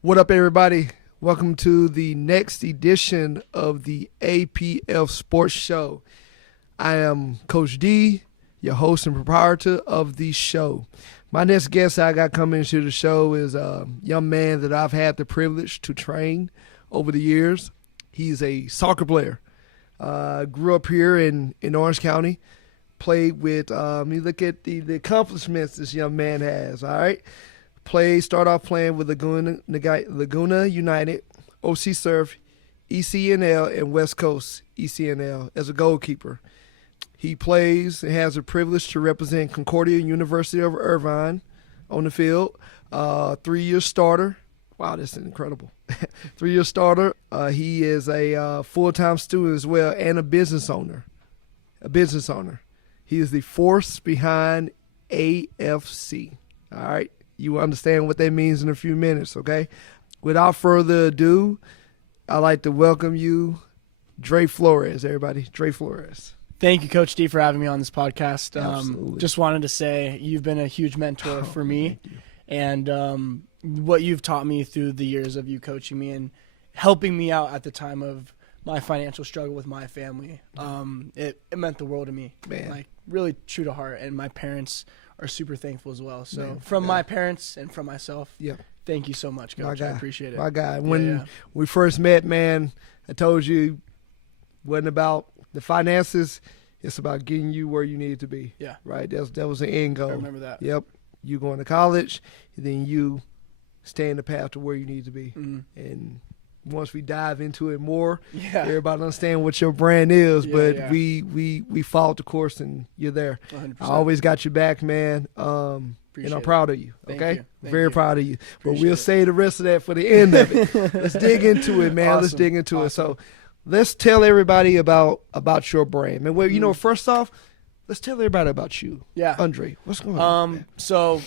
What up, everybody? Welcome to the next edition of the APF Sports Show. I am Coach D, your host and proprietor of the show. My next guest I got coming into the show is a young man that I've had the privilege to train over the years. He's a soccer player. Grew up here in Orange County. Played with, you look at the accomplishments this young man has, all right? Start off playing with Laguna United, OC Surf, ECNL, and West Coast ECNL as a goalkeeper. He plays and has the privilege to represent Concordia University of Irvine on the field. 3-year starter. Wow, that's incredible. 3-year starter. He is a full-time student as well and a business owner. He is the force behind AFC. All right. You will understand what that means in a few minutes, okay? Without further ado, I'd like to welcome you, Andre Flores, everybody. Andre Flores. Thank you, Coach D, for having me on this podcast. Absolutely. Just wanted to say you've been a huge mentor for me, and what you've taught me through the years of you coaching me and helping me out at the time of my financial struggle with my family. It meant the world to me. Man. Like, really true to heart, and my parents are super thankful as well. So from my parents and from myself, thank you so much, Coach. I appreciate it. My guy. When we first met, man, I told you it wasn't about the finances. It's about getting you where you needed to be. Yeah. Right? That was the end goal. I remember that. Yep. You going to college, and then you stay in the path to where you need to be. Mm-hmm. And once we dive into it more, everybody understand what your brand is, we followed the course and you're there. 100%. I always got your back, man. And I'm proud of you. Okay? Very proud of you. But we'll save the rest of that for the end of it. Let's dig into it, man. Awesome. Let's dig into it. So let's tell everybody about your brand. Man, well, you know, first off, let's tell everybody about you. Yeah. Andre, what's going on? Man? So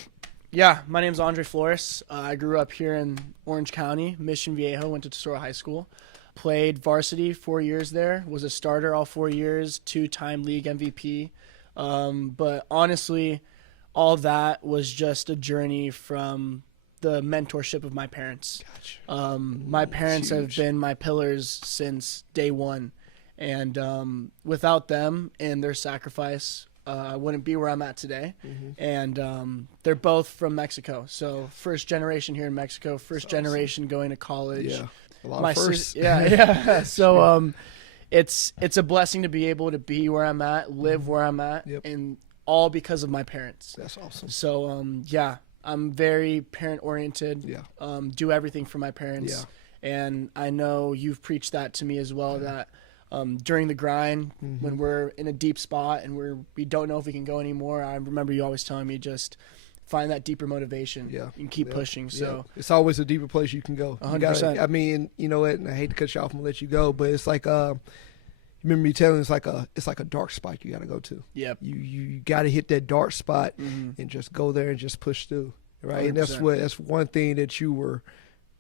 my name's Andre Flores. I grew up here in Orange County, Mission Viejo, went to Tesoro High School. Played varsity 4 years there, was a starter all 4 years, 2-time league MVP. But honestly, all that was just a journey from the mentorship of my parents. Gotcha. My parents have been my pillars since day one. And without them and their sacrifice, I wouldn't be where I'm at today. Mm-hmm. And they're both from Mexico. So first generation here in Mexico, first generation going to college. Yeah, a lot of firsts. So it's a blessing to be able to be where I'm at, live where I'm at, and all because of my parents. That's awesome. So, I'm very parent-oriented, do everything for my parents. Yeah. And I know you've preached that to me as well, that during the grind, when we're in a deep spot and we don't know if we can go anymore, I remember you always telling me just find that deeper motivation and keep pushing. So it's always a deeper place you can go. 100%. I mean, you know what? And I hate to cut you off and let you go, but it's like you remember me telling it's like a dark spot you got to go to. Yep. You got to hit that dark spot and just go there and just push through. Right, 100%. And that's one thing that you were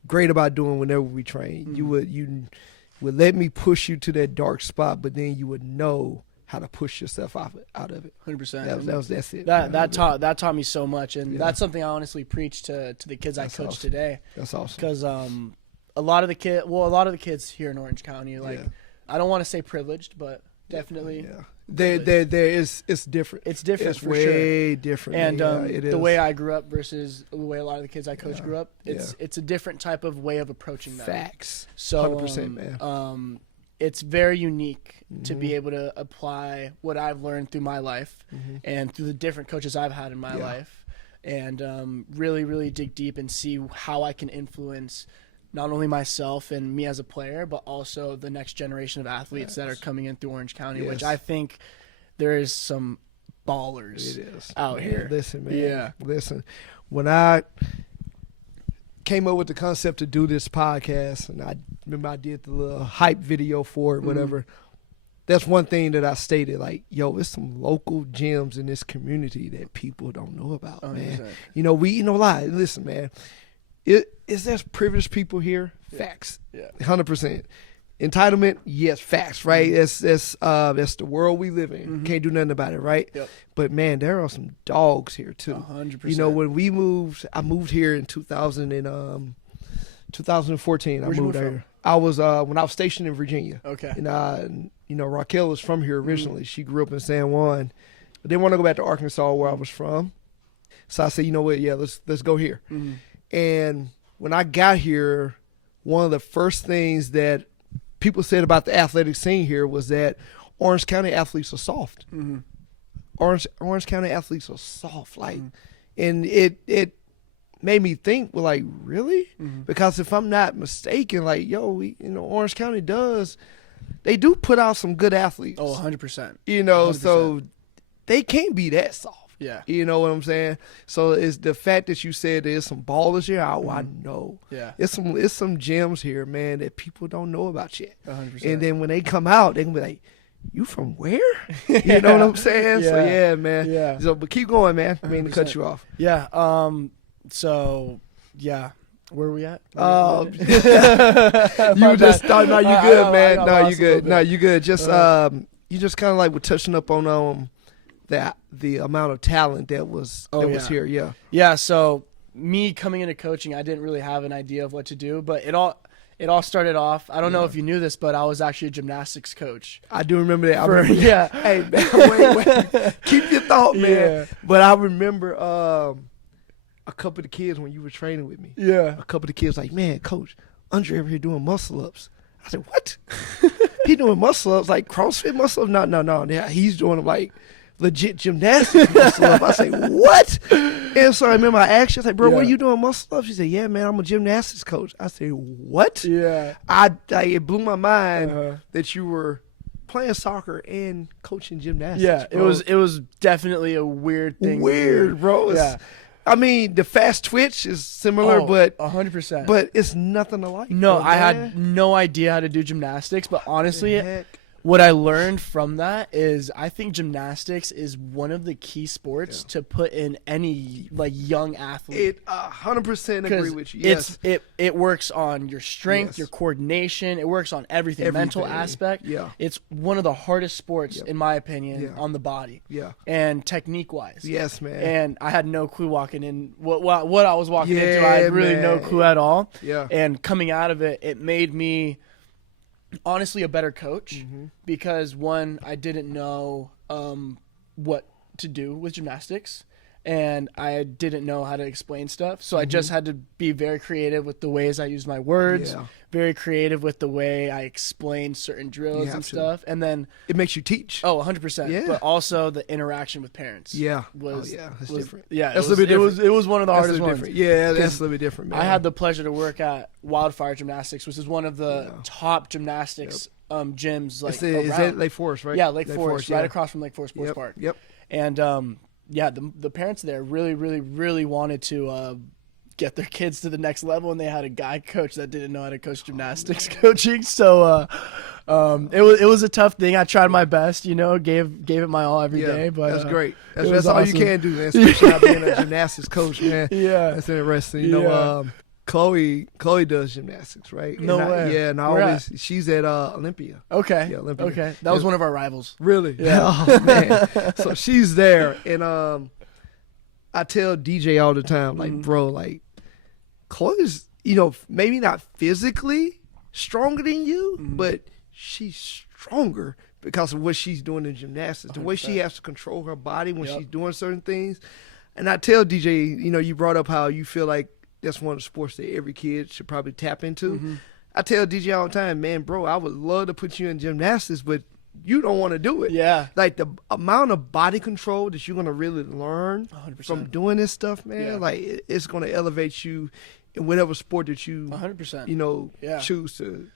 great about doing whenever we trained. You would let me push you to that dark spot, but then you would know how to push yourself out of it. 100%. That's it. That taught me so much, and that's something I honestly preach to the kids I coach today. That's awesome. Because a lot of the kids here in Orange County, I don't want to say privileged, but definitely. Yeah. It's different. It's different. It's for way sure. different. And it the is. way I grew up versus the way a lot of the kids I coach grew up, it's a different type of way of approaching that. Facts. So 100%, man. It's very unique to be able to apply what I've learned through my life and through the different coaches I've had in my life, and really, really dig deep and see how I can influence not only myself and me as a player, but also the next generation of athletes that are coming in through Orange County, which I think there is some ballers out here. Listen, man. Yeah. Listen, when I came up with the concept to do this podcast, and I remember I did the little hype video for it, whatever, that's one thing that I stated, like, yo, it's some local gems in this community that people don't know about, man. 100%. You know, listen, man. Is there privileged people here? Facts. 100%. Entitlement, yes, facts, right? That's the world we live in. Can't do nothing about it, right? Yep. But man, there are some dogs here too. 100%. You know, when I moved here in 2014. Where'd I you moved move here. I was when I was stationed in Virginia. Okay. And Raquel was from here originally. She grew up in San Juan. I didn't want to go back to Arkansas where I was from. So I said, you know what? Yeah, let's go here. Mm-hmm. And when I got here, one of the first things that people said about the athletic scene here was that Orange County athletes are soft. Mm-hmm. Orange County athletes are soft, and it made me think, well, like, really? Mm-hmm. Because if I'm not mistaken, like, Orange County they do put out some good athletes. Oh, 100%. 100%. So they can't be that soft. Yeah. You know what I'm saying? So it's the fact that you said there's some ballers here. I know. Yeah. It's some gems here, man, that people don't know about yet. 100%. And then when they come out, they can be like, "You from where?" You know what I'm saying? Yeah. So yeah, man. Yeah. So, but keep going, man. I mean to 100%. cut you off. Yeah. So yeah. Where are we at? You just thought, no, you good, man. I No, lost you a good. little No, bit. you good. Just you just kind of like were touching up on the amount of talent that was was here. Yeah. Yeah. So me coming into coaching, I didn't really have an idea of what to do, but it all started off. I don't know if you knew this, but I was actually a gymnastics coach. I do remember that. Yeah. Hey, man, wait. Keep your thought, man. Yeah. But I remember a couple of the kids when you were training with me. Yeah. A couple of the kids like, man, coach, Andre over here doing muscle ups. I said, what? He doing muscle ups, like CrossFit muscle ups? No. Yeah, he's doing them like legit gymnastics muscle up. I say, what? And so I remember I asked her, I was like, bro, what are you doing muscle up? She said, yeah, man, I'm a gymnastics coach. I said, what? Yeah. It blew my mind that you were playing soccer and coaching gymnastics. Yeah. Bro. It was definitely a weird thing. Weird, bro. Yeah. I mean, the fast twitch is similar, but 100%. But it's nothing alike. No, bro, I man. had no idea how to do gymnastics, but honestly, Heck. what I learned from that is I think gymnastics is one of the key sports to put in any like young athlete. It 100% agree with you. Yes. It works on your strength, Yes. your coordination. It works on everything. Mental aspect. Yeah. It's one of the hardest sports, in my opinion, Yeah. on the body. Yeah. And technique wise. Yes, man. And I had no clue walking in what I was walking into. I Yeah, had really no man. clue at all. Yeah. And coming out of it, it made me honestly a better coach Mm-hmm. because one, I didn't know what to do with gymnastics, and I didn't know how to explain stuff. So I just had to be very creative with the ways I use my words, Yeah. very creative with the way I explain certain drills have and to. stuff. And then, It makes you teach. 100%. Yeah. But also the interaction with parents. Yeah. Was, That's was- different. Yeah. That's it a little bit was, it was one of the That's a hardest little ones. different. Yeah, that's 'Cause a little bit different, man. I had the pleasure to work at Wildfire Gymnastics, which is one of the top gymnastics gyms. Like is around. that Lake Forest, right? Yeah, Lake Forest, yeah. right across from Lake Forest Sports Yep. Park. Yep. And the parents there really, really, really wanted to get their kids to the next level, and they had a guy coach that didn't know how to coach gymnastics coaching. So it was a tough thing. I tried my best, gave it my all every day. But that's great. it was That's all awesome. you can do, man. Especially not being a gymnastics coach, man. Yeah. That's interesting. Yeah. Chloe does gymnastics, right? No way. Yeah, and I Where always she's at Olympia. Okay. Yeah, Olympia. Okay. That was one of our rivals. Really? Yeah. Oh man. So she's there, and I tell DJ all the time, like, bro, like, Chloe's, maybe not physically stronger than you, but she's stronger because of what she's doing in gymnastics, the way she has to control her body when she's doing certain things. And I tell DJ, you brought up how you feel like that's one of the sports that every kid should probably tap into. I tell DJ all the time, man, bro, I would love to put you in gymnastics, but you don't want to do it. Yeah. Like the amount of body control that you're going to really learn 100%. from doing this stuff, man, Yeah. like it's going to elevate you in whatever sport that you, 100%. Yeah. choose to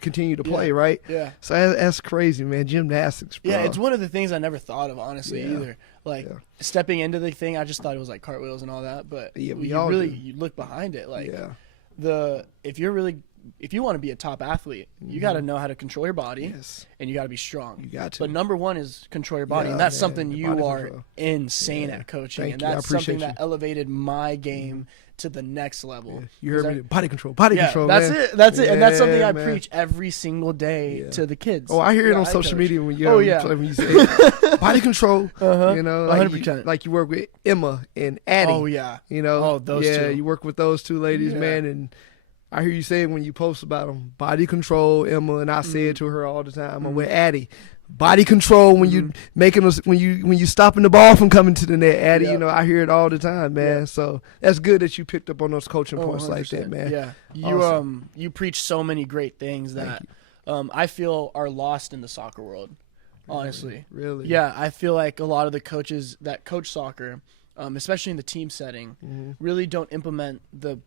continue to play, right? Yeah. So that's crazy, man. Gymnastics, bro. Yeah, it's one of the things I never thought of, honestly, either. Like, stepping into the thing, I just thought it was like cartwheels and all that. But Yeah, we you all really do. you look behind it. Like, Yeah. if you want to be a top athlete, you got to know how to control your body, Yes. and you got to be strong. You got to. But number one is control your body, Yeah, and that's man, something the you body are control. insane at coaching, Thank and you. I that's appreciate something that you. elevated my game to the next level. You heard 'Cause me. Body control, body control, that's man. it. That's it, and that's something Yeah, I man. preach every single day to the kids. Oh, I hear it Yeah, on social coach. media when Oh, yeah. when you say body control. Like 100%. like you work with Emma and Addie. Oh yeah. You know, Oh, those yeah, two. you work with those two ladies, Yeah. man, and I hear you saying when you post about them, body control, Emma, and I say it to her all the time. I'm with Addie. Body control when you making us when you stopping the ball from coming to the net, Addie. Yep. You know, I hear it all the time, man. Yep. So that's good that you picked up on those coaching points like 100%. that, man. Yeah, Awesome. you preach so many great things that I feel are lost in the soccer world. Honestly, Really? Yeah, I feel like a lot of the coaches that coach soccer, especially in the team setting, really don't implement the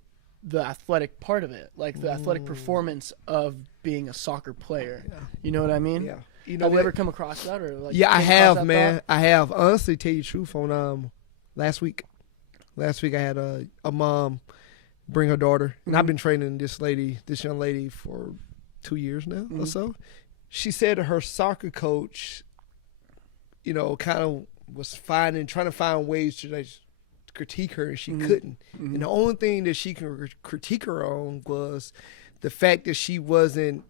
athletic part of it, like the athletic performance of being a soccer player. Yeah. You know what I mean? Yeah. You know, have you ever come across that, or like? Yeah, I came across have, that man. thought? I have. Honestly, tell you the truth, on last week I had a mom bring her daughter, and I've been training this young lady for 2 years now or so. She said her soccer coach, you know, kind of was trying to find ways to like critique her, and she couldn't. And the only thing that she can critique her on was the fact that she wasn't.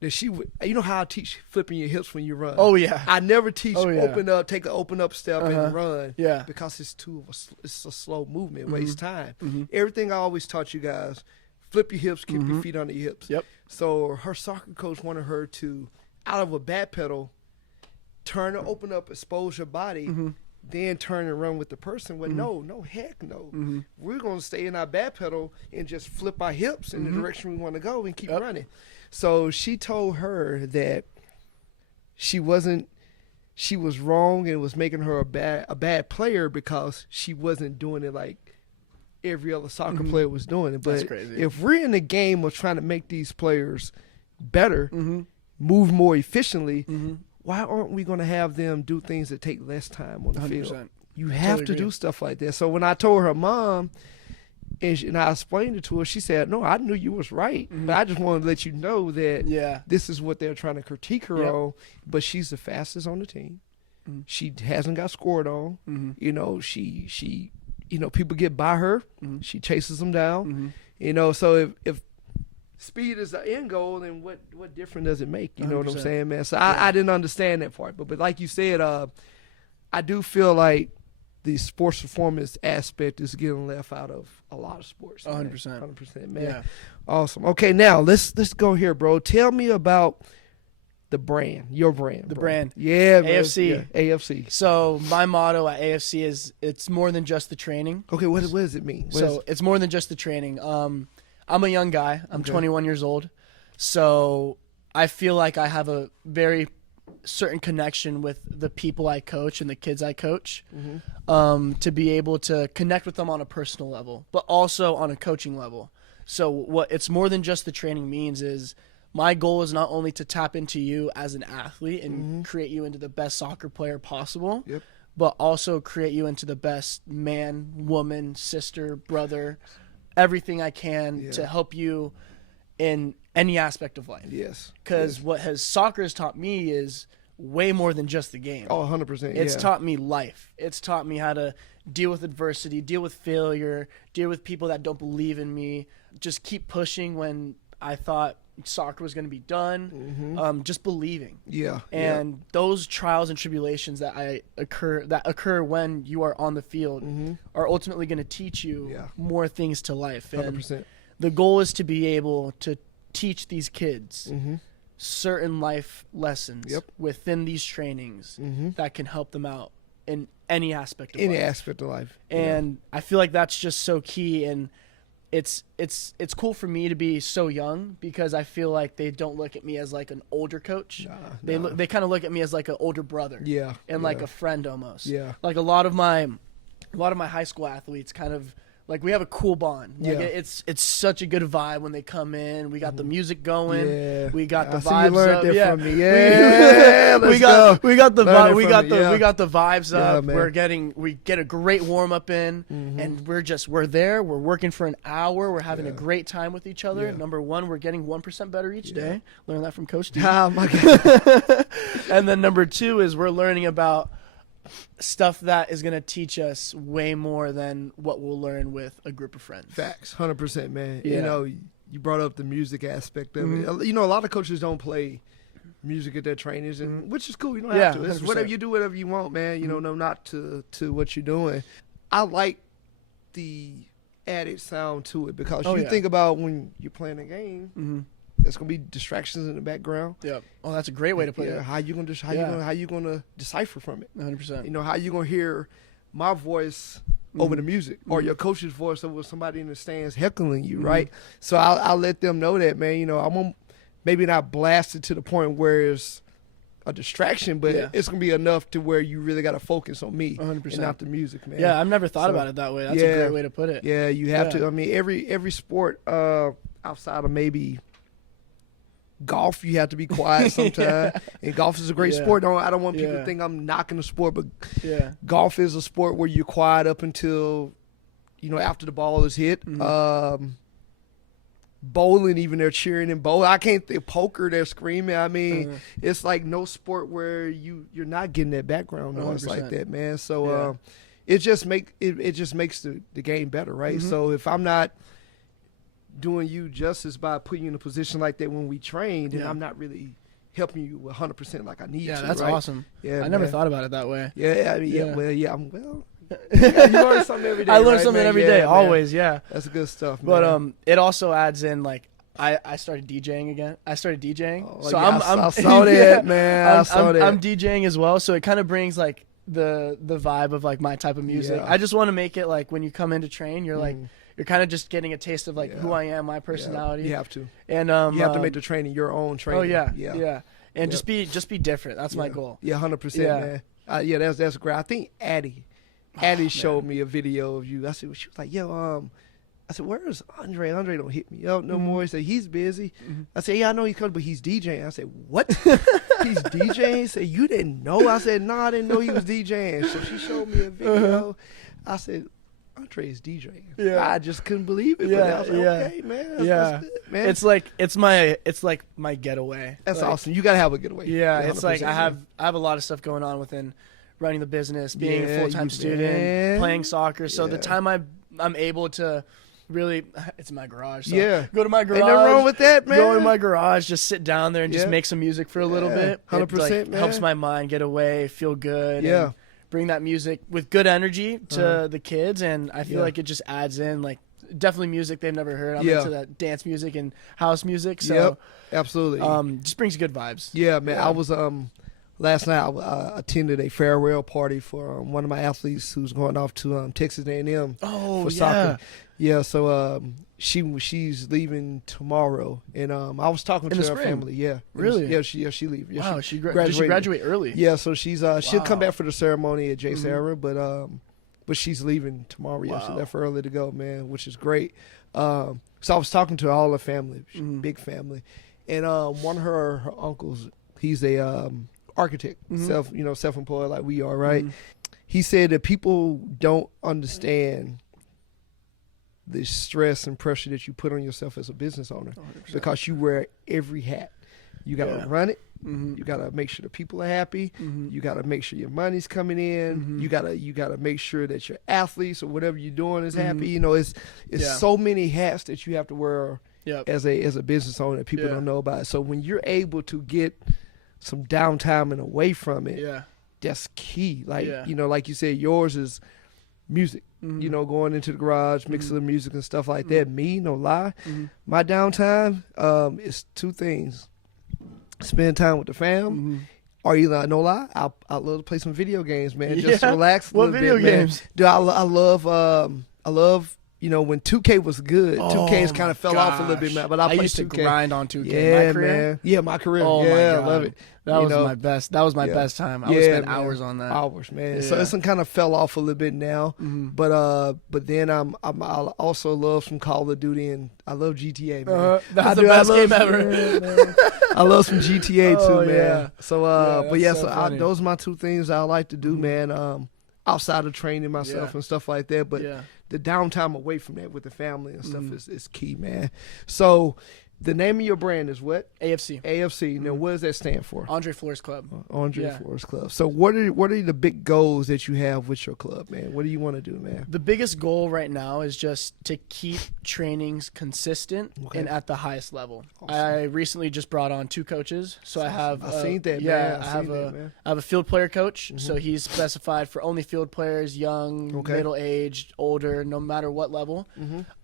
You know how I teach flipping your hips when you run? Oh yeah. I never teach Oh, take an open up step and run. Yeah. Because it's a slow movement, wastes time. Everything I always taught you guys, flip your hips, keep your feet under your hips. Yep. So her soccer coach wanted her to, out of a back pedal, turn and open up, expose your body, then turn and run with the person. Well, no, heck no. We're going to stay in our back pedal and just flip our hips in the direction we want to go and keep running. So she told her that she was wrong and it was making her a bad player because she wasn't doing it like every other soccer player was doing it. But That's crazy. if we're in the game of trying to make these players better, move more efficiently, why aren't we going to have them do things that take less time on the 100%. field? You have to agree. do stuff like that. So when I told her mom, and I explained it to her, she said, no, I knew you was right, but I just wanted to let you know that this is what they're trying to critique her on, but she's the fastest on the team. She hasn't got scored on. You know, she you know, people get by her. She chases them down. You know, so if speed is the end goal, then what difference does it make? You know what I'm 100%. saying, man? So I didn't understand that part. But like you said, I do feel like the sports performance aspect is getting left out of a lot of sports. 100%. 100%, man. Yeah. Awesome. Okay, now let's go here, bro. Tell me about the brand, your brand. The bro. brand. Yeah, man. AFC. Yeah, AFC. So my motto at AFC is it's more than just the training. Okay, what does it mean? It's more than just the training. I'm a young guy. I'm 21 years old. So I feel like I have a very certain connection with the people I coach and the kids I coach, to be able to connect with them on a personal level, but also on a coaching level. So what it's more than just the training means is my goal is not only to tap into you as an athlete and create you into the best soccer player possible, but also create you into the best man, woman, sister, brother, everything I can to help you in any aspect of life. Yes. Because what soccer has taught me is way more than just the game. Oh, 100%. It's taught me life. It's taught me how to deal with adversity, deal with failure, deal with people that don't believe in me, just keep pushing when I thought soccer was going to be done, just believing. Yeah. And those trials and tribulations that occur when you are on the field are ultimately going to teach you more things to life. And 100%. the goal is to be able to teach these kids certain life lessons within these trainings that can help them out in any aspect of life. Any aspect of life. And I feel like that's just so key. And it's cool for me to be so young because I feel like they don't look at me as like an older coach. They kind of look at me as like an older brother. And like a friend almost. Like a lot of my high school athletes kind of like we have a cool bond. Like it's such a good vibe when they come in. We got the music going. We got the vibes up. From me. We got the vibes up. Man. We get a great warm up in, and we're there. We're working for an hour. We're having a great time with each other. Number one, we're getting 1% better each day. Learn that from Coach D. Oh my God. And then number two is we're learning about stuff that is going to teach us way more than what we'll learn with a group of friends. Facts, 100%, man. You know, you brought up the music aspect of it. You know, a lot of coaches don't play music at their trainings, and which is cool. You don't have to. It's whatever you do, whatever you want, man. You know, no, not to what you're doing. I like the added sound to it because Oh, you yeah. think about when you're playing a game, Mm-hmm. there's gonna be distractions in the background. Yep. Oh, that's a great way to put Yeah, it. how you gonna how you gonna decipher from it? 100%. You know, how you gonna hear my voice over the music or your coach's voice over somebody in the stands heckling you, right? So I'll let them know that, man. You know, I won't maybe not blast it to the point where it's a distraction, but Yeah. it's gonna be enough to where you really gotta focus on me 100%. and not the music, man. Yeah, I've never thought So, about it that way. That's yeah. a great way to put it. Yeah, you have Yeah. to. I mean, every sport outside of maybe golf, you have to be quiet sometimes. And golf is a great Yeah. sport. I don't want people Yeah. to think I'm knocking the sport, but Yeah. golf is a sport where you're quiet up until, you know, after the ball is hit. Bowling, even they're cheering in bowl. I can't think poker, they're screaming. I mean, it's like no sport where you're not getting that background noise like 100%. that, man. So Yeah. it just makes the game better, right? So if I'm not doing you justice by putting you in a position like that when we train, then Yeah. I'm not really helping you 100% like I need Yeah, to. that's right? awesome. Yeah, I never man. thought about it that way. Yeah, I mean, Yeah. yeah, you learn something every day. I learn right, something man? every Yeah, day, man. always, yeah. That's good stuff, man. But it also adds in like I started DJing again. I started DJing, Oh, so yeah, I'm I saw that, yeah, man. I saw that. I'm DJing as well, so it kind of brings like the vibe of like my type of music. Yeah. I just want to make it like when you come in to train, you're like you're kind of just getting a taste of like Yeah. who I am, my personality. You have to. And You have to make the training your own training. Oh yeah, yeah, yeah, and Yeah. just be different. That's my goal. Yeah, 100%, Yeah. man. Yeah, that's great. I think Addie showed me a video of you. I said, she was like, yo, I said, where's Andre? Andre don't hit me up no more. He said, he's busy. I said, yeah, I know he's coming, but he's DJing. I said, what? He's DJing? He said, you didn't know? I said, no, I didn't know he was DJing. So she showed me a video. I said, Andre is DJing. Yeah. I just couldn't believe it. Yeah, But I was like, yeah. okay, man. That's Yeah. good, man. It's like my getaway. That's Like, awesome. You got to have a getaway. Yeah, it's like 100%, I have a lot of stuff going on within running the business, being Yeah, a full-time you- student, man. playing soccer. So the Yeah. time I'm able to really, it's in my garage. So Yeah. go to my garage. Ain't nothing wrong with that, man. Go to my garage, just sit down there and just Yeah. make some music for a little Yeah, bit. 100%, It, like, man. helps my mind get away, feel good. Yeah. And bring that music with good energy to the kids, and I feel Yeah. like it just adds in like definitely music they've never heard. I'm Yeah. into that dance music and house music, so Yep, absolutely. just brings good vibes. Yeah, man. Yeah. I was last night. I attended a farewell party for one of my athletes who's going off to Texas A&M Oh for yeah. soccer. Yeah, so she's leaving tomorrow, and I was talking In to the her spring? family. Yeah, Really? Yeah, she leave. Yeah, Wow, did she graduate early? Yeah, so she'll come Wow. back for the ceremony at J. Sarah, but she's leaving tomorrow. Yeah, she Wow. left early to go, man, which is great. So I was talking to all her family, big family, and one of her uncles, he's a architect, self-employed like we are, right? He said that people don't understand the stress and pressure that you put on yourself as a business owner 100%. because you wear every hat. You got to Yeah. run it. Mhm. You got to make sure the people are happy. Mhm. You got to make sure your money's coming in. Mhm. You got to make sure that your athletes or whatever you're doing is happy. Mhm. You know, it's Yeah. so many hats that you have to wear Yep. as a business owner that people Yeah. don't know about. So when you're able to get some downtime and away from it, Yeah. that's key. Like Yeah. like you said, yours is music. Mhm. You know, going into the garage, mixing the music and stuff like that. Me, no lie, Mhm. my downtime is two things: spend time with the fam, Mhm. or either no lie, I love to play some video games, man. Just to Yeah. relax. A What little video bit, man. games? Dude, I love. You know, when 2K was good, 2K's kind of fell off a little bit, gosh. man. But I, play used to 2K. grind on 2K. Yeah, My career? man. Yeah, my career. Oh yeah, my I god, love it. That You was know? my best. That was my Yeah. best time. I would Yeah, spend man. hours on that. Hours, man. So Yeah. it's kind of fell off a little bit now, Mhm. but then I also love some Call of Duty and I love GTA, man. That's I the do, I best love game some- ever. yeah, man. I love some GTA too, Oh, man. yeah. So, Yeah, but yeah, that's so funny. those are my two things I like to do, Mhm. man. Outside of training myself Yeah. and stuff like that, but Yeah. the downtime away from that with the family and stuff Mhm. is key, man. So The name of your brand is what? AFC. AFC. Now, what does that stand for? Andre Flores Club. Andre Flores Club. So what are the big goals that you have with your club, man? What do you want to do, man? The biggest goal right now is just to keep trainings consistent and at the highest level. Awesome. I recently just brought on 2 coaches. So I have I seen that, yeah, man. I have a field player coach. So he's specified for only field players, young, middle-aged, older, no matter what level.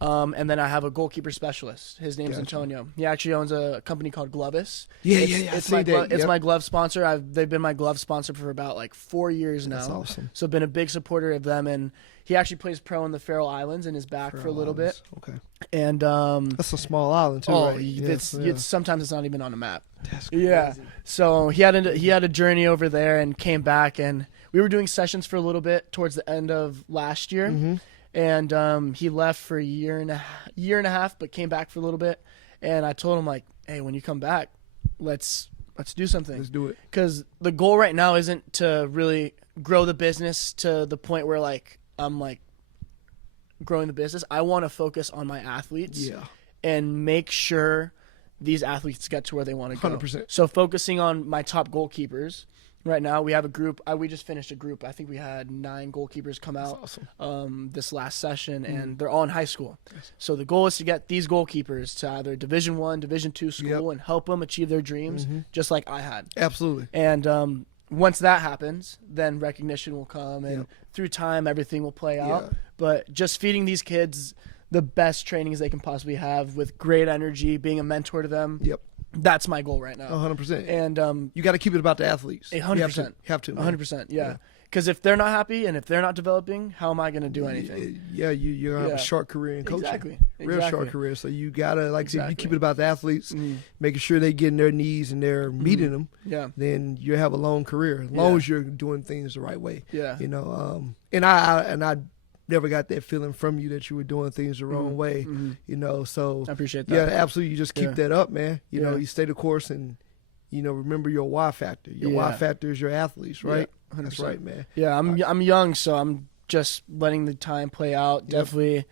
And then I have a goalkeeper specialist. His name's Antonio. He actually owns a company called Glovis. It's my glove sponsor. They've been my glove sponsor for about like 4 years now. That's awesome. So I've been a big supporter of them, and he actually plays pro in the Faroe Islands and is back for a little bit. Okay. And that's a small island too, right? It's sometimes it's not even on a map. That's crazy. Yeah. So he had a journey over there and came back, and we were doing sessions for a little bit towards the end of last year. And he left for a year and a half, but came back for a little bit. And I told him, like, hey, when you come back, let's do something. Let's do it. Because the goal right now isn't to really grow the business to the point where, like, I'm, like, growing the business. I want to focus on my athletes and make sure these athletes get to where they want to go. 100%. So focusing on my top goalkeepers. Right now, we have a group. We just finished a group. I think we had 9 goalkeepers come out this last session, and they're all in high school. So the goal is to get these goalkeepers to either Division I, Division II school and help them achieve their dreams, just like I had. Absolutely. And once that happens, then recognition will come, and through time, everything will play out. But just feeding these kids the best trainings they can possibly have with great energy, being a mentor to them. That's my goal right now. 100%. And you got to keep it about the athletes. 100%. Have to. 100%. Yeah. Because if they're not happy and if they're not developing, how am I going to do anything? Yeah, you're going to have a short career in coaching. Exactly. Real short career. So you got to, like I said, you keep it about the athletes, making sure they're getting their needs and they're meeting them. Then you have a long career as long as you're doing things the right way. You know, and I never got that feeling from you that you were doing things the wrong way, you know, so. I appreciate that. Yeah, absolutely. You just keep that up, man. You know, you stay the course and, you know, remember your why factor. Your why factor is your athletes, right? That's right, man. Yeah, I'm young, so I'm just letting the time play out. Definitely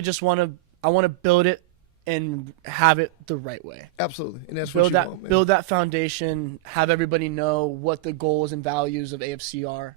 just want to build it and have it the right way. Absolutely. And that's what you want, man. Build that foundation, have everybody know what the goals and values of AFC are.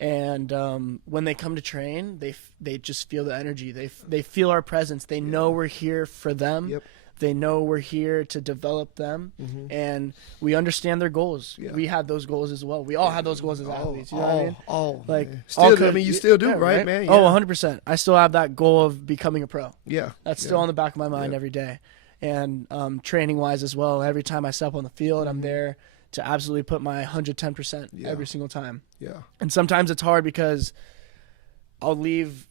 And when they come to train, they just feel the energy. They feel our presence. They know we're here for them. They know we're here to develop them, and we understand their goals. We had those goals as well. We all had those goals as athletes. You know what I mean? Like, still, I mean, you still do, right, man? Oh, 100%. I still have that goal of becoming a pro. That's still on the back of my mind every day. And training-wise as well, every time I step on the field, I'm there to absolutely put my 110% every single time. And sometimes it's hard because I'll leave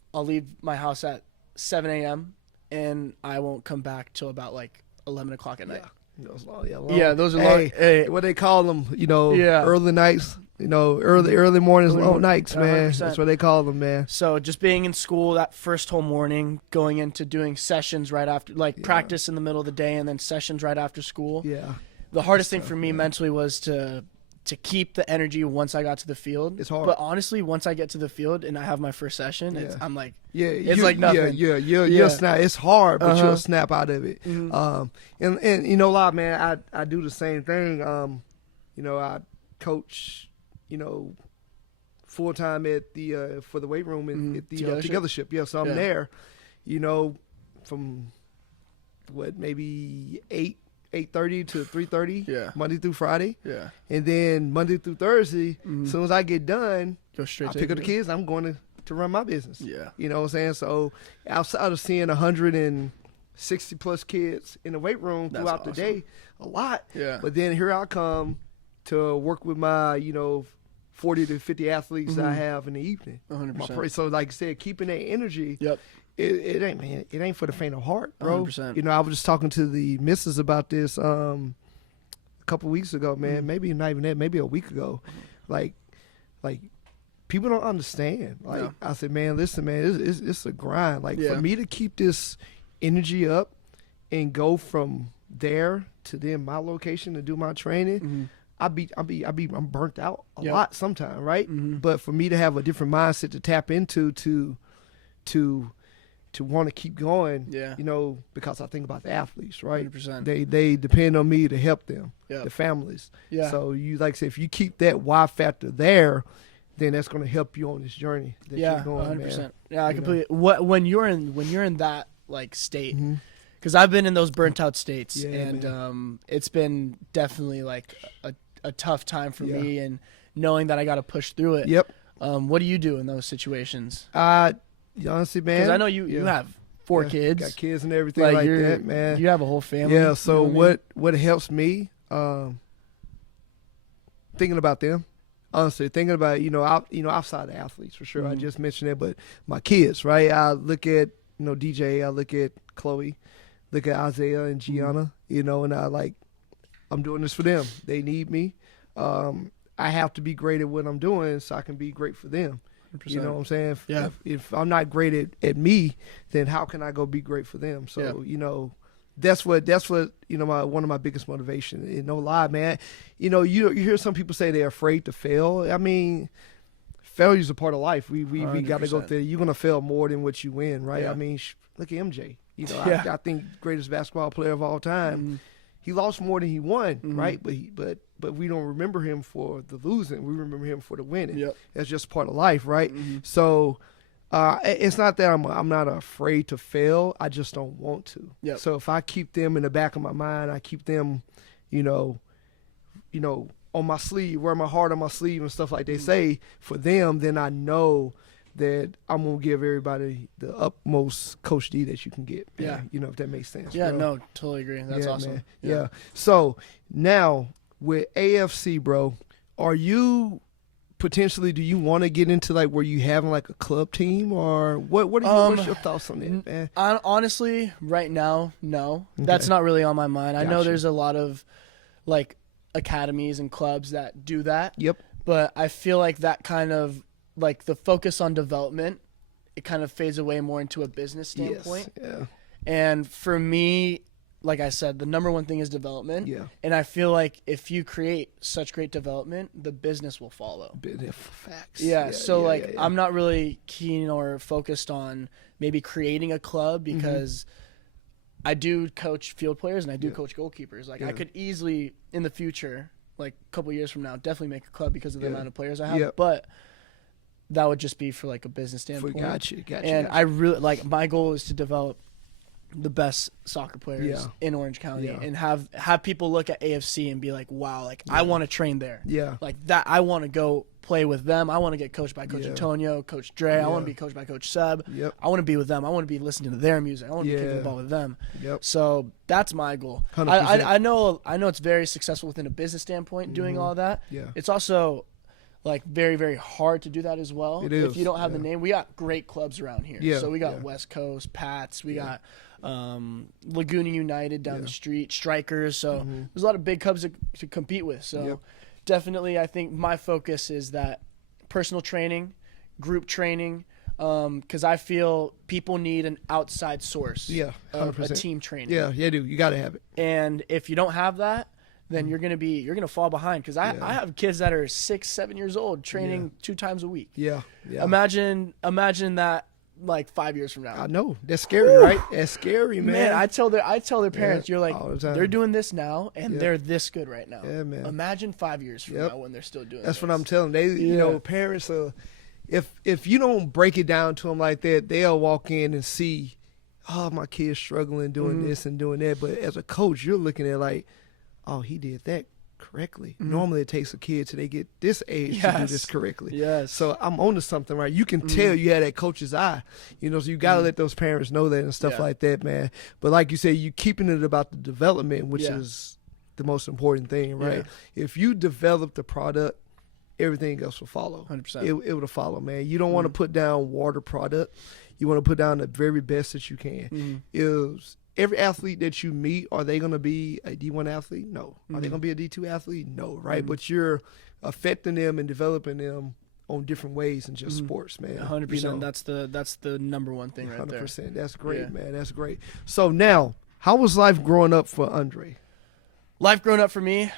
my house at 7 a.m., and I won't come back till about like 11 o'clock at night. Those long. Those are long. Hey, what they call them, you know, early nights, you know, early mornings, long nights, man. 100%. That's what they call them, man. So just being in school that first whole morning, going into doing sessions right after, like practice in the middle of the day and then sessions right after school. The hardest thing for me mentally was to keep the energy once I got to the field. It's hard. But honestly, once I get to the field and I have my first session, I'm like, it's like nothing. You'll snap. It's hard, but you'll snap out of it. And you know, a lot, man, I do the same thing. You know, I coach, you know, full time at the for the weight room at the Togethership. So I'm there, you know, from maybe 8:30 to 3:30, Monday through Friday. And then Monday through Thursday, as soon as I get done, I pick up the kids, I'm going to run my business. You know what I'm saying? So outside of seeing 160 plus kids in the weight room throughout the day, a lot. But then here I come to work with my, you know, 40 to 50 athletes that I have in the evening. 100%. So like I said, keeping that energy. It ain't, man. It ain't for the faint of heart, bro. 100%. You know, I was just talking to the missus about this a couple weeks ago, man. Maybe not even that. Maybe a week ago. Like people don't understand. Like I said, man, listen, man, it's a grind. Like for me to keep this energy up and go from there to then my location to do my training, I'm burnt out a lot sometimes, right? But for me to have a different mindset to tap into to to want to keep going. Yeah. You know, because I think about the athletes, right? 100%. They depend on me to help them, Yep. the families. Yeah. So you like I said, if you keep that why factor there, then that's going to help you on this journey that Yeah, you're going, 100%. man. Yeah, I You completely. What when you're in that like state, Mhm. because I've been in those burnt out states, Yeah, and it's been definitely like a tough time for Yeah. me, and knowing that I got to push through it. Yep. What do you do in those situations? Honestly, man. Because I know you have 4 Yeah, kids, got kids and everything like that, man. You have a whole family. Yeah. So you know what I mean? what helps me? Thinking about them. Honestly, thinking about outside the athletes for sure. I Mhm. just mentioned it, but my kids, right? I look at DJ. I look at Chloe, look at Isaiah and Gianna. And I'm doing this for them. They need me. I have to be great at what I'm doing so I can be great for them. 100%. You know what I'm saying? Yeah. If I'm not great at me, then how can I go be great for them? So that's what one of my biggest motivation. And no lie, man. You hear some people say they're afraid to fail. I mean, failure is a part of life. We got to go 100%. through. You're gonna fail more than what you win, right? Yeah. I mean, look at MJ. Yeah. I think greatest basketball player of all time. Mhm. He lost more than he won, Mhm. right? But we don't remember him for the losing. We remember him for the winning. Yep. That's just part of life, right? Mhm. So it's not that I'm not afraid to fail. I just don't want to. Yep. So if I keep them in the back of my mind, I keep them, on my sleeve, wear my heart on my sleeve and stuff like they say for them, then I know that I'm gonna give everybody the utmost Coach D that you can get. Man. Yeah. If that makes sense. Yeah, bro. no, totally agree. That's Yeah, awesome. man. Yeah. So now with AFC, bro, are you potentially? Do you want to get into like where you having like a club team, or what? What's your thoughts on that, man? Honestly, right now, no. Okay. That's not really on my mind. I know Gotcha. there's a lot of like academies and clubs that do that. Yep. But I feel like that kind of like the focus on development, it kind of fades away more into a business standpoint. Yes. Yeah. And for me, like I said, the number one thing is development. Yeah. And I feel like if you create such great development, the business will follow. Facts. Yeah, so yeah. I'm not really keen or focused on maybe creating a club because I do coach field players and I do coach goalkeepers. Like I could easily in the future, like a couple years from now, definitely make a club because of the amount of players I have. Yep. But that would just be for like a business standpoint. Gotcha. And I really like my goal is to develop the best soccer players in Orange County and have people look at AFC and be like, wow, like I want to train there. Yeah. Like that, I want to go play with them. I want to get coached by Coach Antonio, Coach Dre. I want to be coached by Coach Seb. Yep. I want to be with them. I want to be listening to their music. I want to be kicking the ball with them. Yep. So that's my goal. 100%. I know it's very successful within a business standpoint doing all that. Yeah. It's also like very, very hard to do that as well. It is. If you don't have the name, we got great clubs around here. Yeah. So we got West Coast, Pats, we got Laguna United down the street, Strikers. So there's a lot of big clubs to compete with. So definitely I think my focus is that personal training, group training, because I feel people need an outside source of a team training. Yeah, you do. You got to have it. And if you don't have that, then you're gonna fall behind. Because I have kids that are 6, 7 years old training 2 times a week. Yeah. Imagine that like 5 years from now. I know. That's scary, right? That's scary, man. Man, I tell their parents, you're like, all the time. they're doing this now, and they're this good right now. Yeah, man. Imagine 5 years from now when they're still doing That's this. what I'm telling them. They, parents are, if you don't break it down to them like that, they'll walk in and see, oh, my kid's struggling doing this and doing that. But as a coach, you're looking at like, oh, he did that correctly. Normally it takes a kid till they get this age to do this correctly. Yes. So I'm onto something, right? You can tell you had that coach's eye, so you got to let those parents know that and stuff like that, man. But like you said, you keeping it about the development, which is the most important thing, right? If you develop the product, everything else will follow. 100%. It will follow, man. You don't want to put down water product. You want to put down the very best that you can. Every athlete that you meet, are they going to be a D1 athlete? No. Are they going to be a D2 athlete? No, right? But you're affecting them and developing them on different ways than just sports, man. 100%. That's the number one thing right there. 100%. That's great, man. That's great. So now, how was life growing up for Andre? Life growing up for me,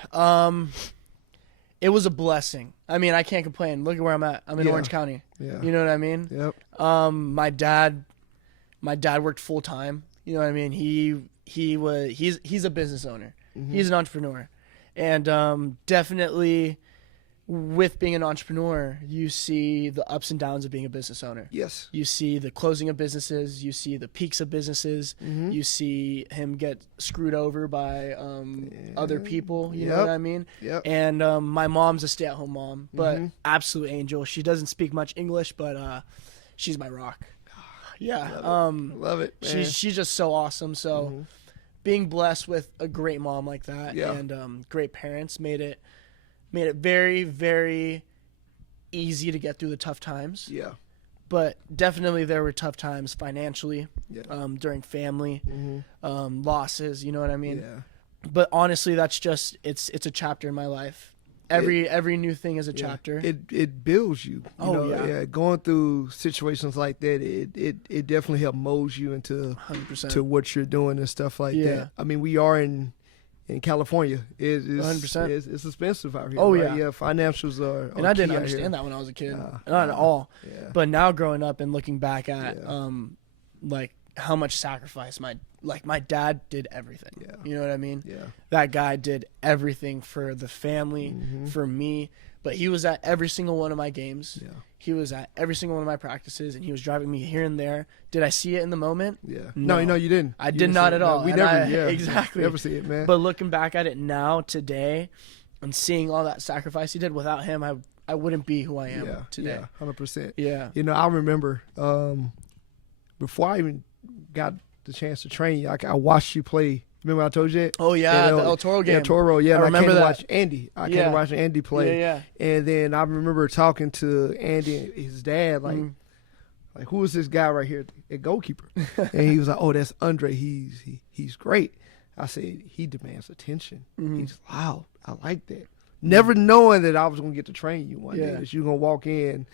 it was a blessing. I mean, I can't complain. Look at where I'm at. I'm in Orange County. Yeah. You know what I mean? Yep. My dad My dad worked full time. You know what I mean? He's a business owner. He's an entrepreneur, and definitely with being an entrepreneur, you see the ups and downs of being a business owner. Yes. You see the closing of businesses. You see the peaks of businesses. You see him get screwed over by other people. You know what I mean? Yep. And my mom's a stay-at-home mom, but absolute angel. She doesn't speak much English, but she's my rock. Yeah. Love it, man. She's just so awesome. So being blessed with a great mom like that and great parents made it very, very easy to get through the tough times. Yeah. But definitely there were tough times financially, during family, losses, you know what I mean? Yeah. But honestly, that's just, it's a chapter in my life. Every new thing is a chapter. It builds you. You know, going through situations like that, it definitely helps mold you into 100%. to what you're doing and stuff like that. I mean, we are in California. It's 100%. It's expensive out here. Oh, right? yeah. Financials are And I didn't key out understand here. that when I was a kid. Not at all. Yeah. But now growing up and looking back at like how much sacrifice my dad did everything. Yeah. You know what I mean? Yeah. That guy did everything for the family, for me. But he was at every single one of my games. Yeah. He was at every single one of my practices, and he was driving me here and there. Did I see it in the moment? Yeah. No, No, you didn't. I You did didn't not see at it. No, all. we And never. exactly. Never see it, man. But looking back at it now, today, and seeing all that sacrifice he did, without him, I wouldn't be who I am today. Yeah, 100%. Yeah. You know, I remember before I even got the chance to train you, I watched you play. Remember I told you that? Oh, yeah, the El Toro game. Yeah, Toro, yeah. I and remember came that. to watch Andy. I came to watch Andy play. Yeah. And then I remember talking to Andy and his dad, like who is this guy right here at goalkeeper? And he was like, oh, that's Andre. He's great. I said, he demands attention. He's loud. I like that. Never knowing that I was going to get to train you one day, that you were going to walk in.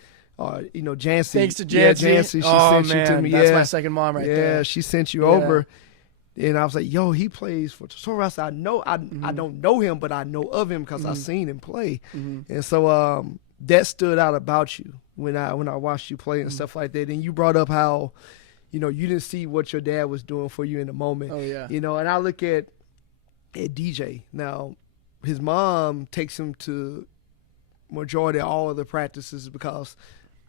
You know, Jancy. Thanks to Jancy. Yeah, Jancy, she sent you to me. That's my second mom right there. Yeah, she sent you over. And I was like, yo, he plays for Tesoro. I said, I don't know him, but I know of him because I seen him play. And so that stood out about you when I watched you play and stuff like that. And you brought up how, you know, you didn't see what your dad was doing for you in the moment. Oh, yeah. You know, and I look at DJ. Now, his mom takes him to majority of all of the practices because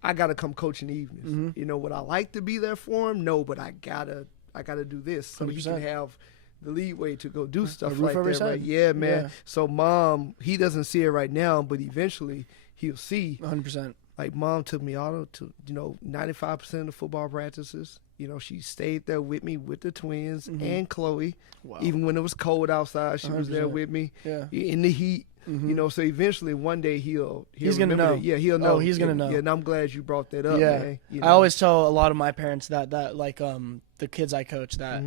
I got to come coach in the evenings. You know, would I like to be there for him? No, but I gotta do this so he 100%. can have the leadway to go do stuff roof like over that. his Right? head. Yeah, man. Yeah. So mom, he doesn't see it right now, but eventually he'll see. 100%. Like mom took me to 95% of the football practices. You know, she stayed there with me with the twins and Chloe. Wow. Even when it was cold outside, she was there 100%. with me. Yeah. In the heat. You know, so eventually one day he's gonna know. Yeah, he'll know. Oh, he's gonna know. Yeah, and I'm glad you brought that up. Yeah. Man. You I know? always tell a lot of my parents that like the kids I coach that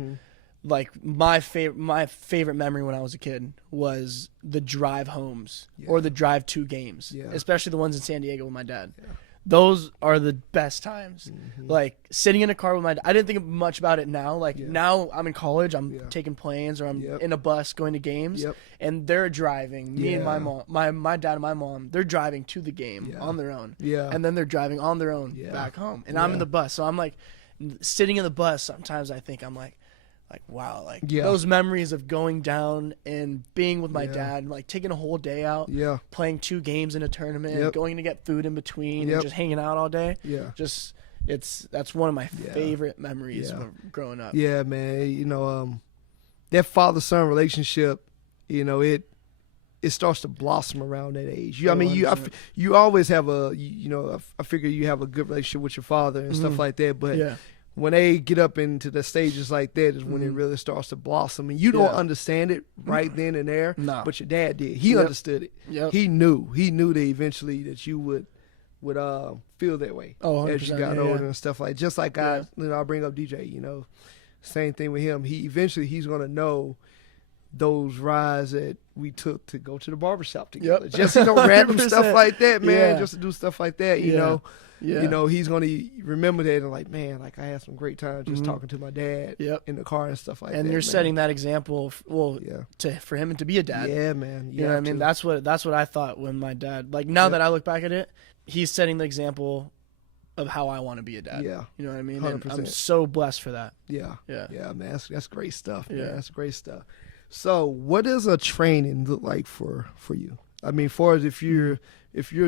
like my favorite memory when I was a kid was the drive homes or the drive to games, especially the ones in San Diego with my dad. Yeah. Those are the best times. Like sitting in a car with my dad. I didn't think much about it now. Like now I'm in college, I'm taking planes or I'm in a bus going to games and they're driving. Me and my mom, my dad and my mom, they're driving to the game on their own. Yeah. And then they're driving on their own back home. And I'm in the bus. So I'm like sitting in the bus, sometimes I think I'm like wow, like those memories of going down and being with my dad, and like taking a whole day out, playing 2 games in a tournament, and going to get food in between, and just hanging out all day. Yeah, just that's one of my favorite memories of growing up. Yeah, man. You know, that father-son relationship, you know, it starts to blossom around that age. I mean, you always have I figure you have a good relationship with your father and stuff like that, but. When they get up into the stages like that is when it really starts to blossom. And you don't understand it right then and there, but your dad did. He understood it. Yep. He knew that eventually that you would feel that way as you got older and stuff like just like I bring up DJ, you know, same thing with him. He's going to know those rides that we took to go to the barbershop together. Just, random stuff like that, man, just to do stuff like that, you know. Yeah. You know, he's going to remember that and like, man, like I had some great times just talking to my dad in the car and stuff like that. And you're setting that example, for him to be a dad. Yeah, man. You know what I mean? That's what I thought when my dad, like now that I look back at it, he's setting the example of how I want to be a dad. Yeah. You know what I mean? And 100%. I'm so blessed for that. Yeah. Yeah. Yeah, man. That's great stuff, man. Yeah. That's great stuff. So what does a training look like for you? I mean, far as if you're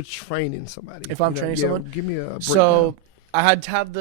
training somebody. If I'm training someone? Give me a breakdown. So I had to have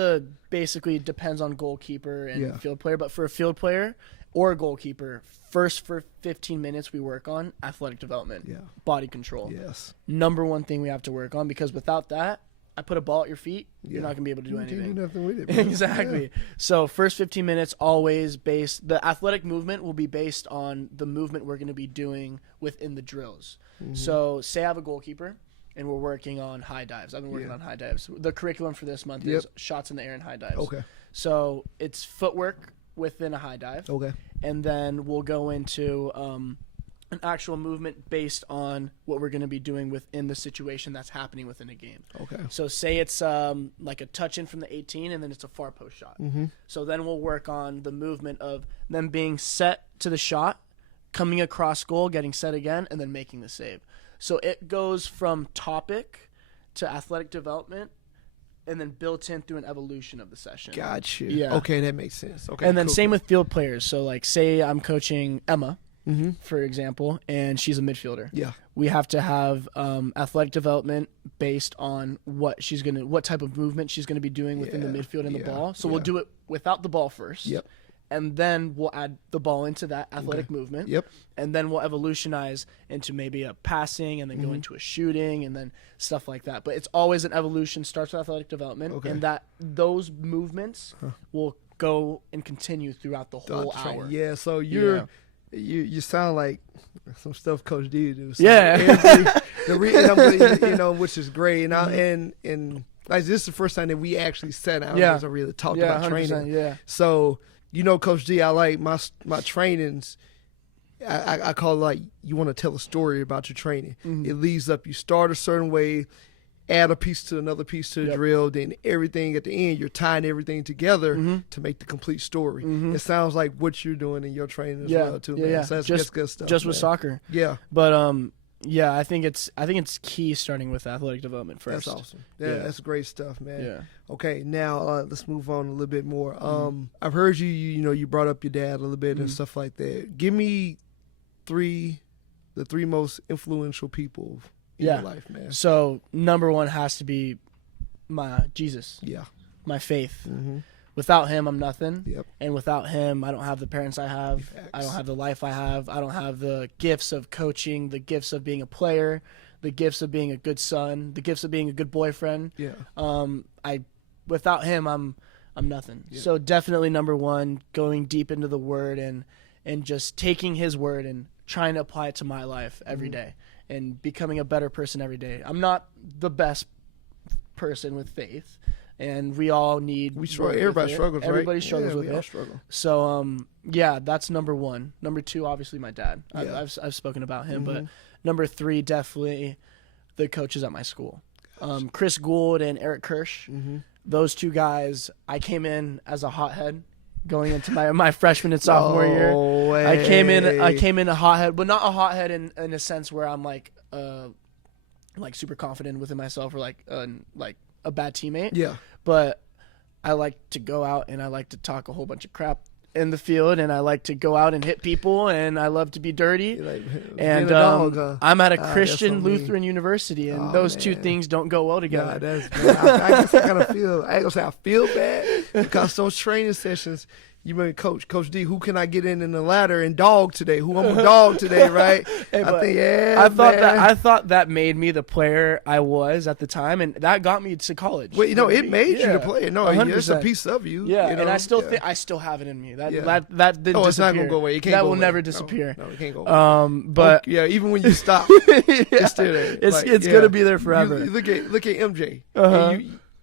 basically it depends on goalkeeper and field player, but for a field player or a goalkeeper, first for 15 minutes we work on athletic development, body control. Yes. Number one thing we have to work on, because without that, I put a ball at your feet, you're not going to be able to do anything. You can't do nothing with it, man. Exactly. Yeah. So first 15 minutes always the athletic movement will be based on the movement we're going to be doing within the drills. Mm-hmm. So say I have a goalkeeper and we're working on high dives. I've been working on high dives. The curriculum for this month is shots in the air and high dives. Okay. So it's footwork within a high dive. Okay. And then we'll go into an actual movement based on what we're going to be doing within the situation that's happening within a game. Okay. So say it's like a touch in from the 18 and then it's a far post shot. Mm-hmm. So then we'll work on the movement of them being set to the shot, coming across goal, getting set again, and then making the save. So it goes from topic to athletic development and then built in through an evolution of the session. Gotcha. Yeah. Okay, that makes sense. Okay. And then cool. same with field players. So like say I'm coaching Emma, Mm-hmm. for example, and she's a midfielder. Yeah. We have to have athletic development based on what type of movement she's gonna be doing within the midfield and the ball. So we'll do it without the ball first. Yep. And then we'll add the ball into that athletic movement. Yep. And then we'll evolutionize into maybe a passing and then go into a shooting and then stuff like that. But it's always an evolution, starts with athletic development, and those movements will go and continue throughout the whole hour. Yeah, so you sound like some stuff Coach D do. So which is great. And and like this is the first time that we actually sat down and really talked about training. Yeah. So Coach D, I like my trainings. I call it like you want to tell a story about your training. Mm-hmm. It leads up. You start a certain way, add a piece to another piece to the drill, then everything at the end, you're tying everything together to make the complete story. It sounds like what you're doing in your training as well too, man. So that's good stuff. Just with soccer. Yeah. But I think it's key starting with athletic development first. That's awesome. Yeah, that's great stuff, man. Yeah. Okay, now let's move on a little bit more. I've heard you brought up your dad a little bit and stuff like that. Give me the three most influential people in your life, man. So number one has to be my Jesus. Yeah. My faith. Mm-hmm. Without him, I'm nothing. Yep. And without him, I don't have the parents I have. Facts. I don't have the life I have. I don't have the gifts of coaching, the gifts of being a player, the gifts of being a good son, the gifts of being a good boyfriend. Yeah. Without him, I'm nothing. Yeah. So definitely number one, going deep into the word and just taking his word and trying to apply it to my life every day and becoming a better person every day. I'm not the best person with faith. And we all need. Everybody struggles, right? Everybody struggles with we all it. struggle. So, that's number one. Number two, obviously, my dad. Yeah. I've spoken about him, but number three, definitely the coaches at my school. Chris Gould and Eric Kirsch. Those two guys. I came in as a hothead going into my freshman and sophomore year. Way. I came in a hothead, but not a hothead in a sense where I'm like super confident within myself or like a bad teammate. Yeah. But I like to go out and I like to talk a whole bunch of crap in the field and I like to go out and hit people and I love to be dirty. And I'm at a Christian Lutheran university and those two things don't go well together. I guess I kind of feel, I ain't gonna say I feel bad because those training sessions, you mean Coach D, who can I get in the ladder and dog today? Who I'm a dog today, right? Hey, I thought that made me the player I was at the time, and that got me to college. Well, it made you the player. No, 100%. it's a piece of you. Yeah, and I still think I still have it in me. That didn't it's not gonna go away. It can't that go will away. never disappear. No, it can't go away. But even when you stop, it's still there. It's gonna be there forever. You look at MJ.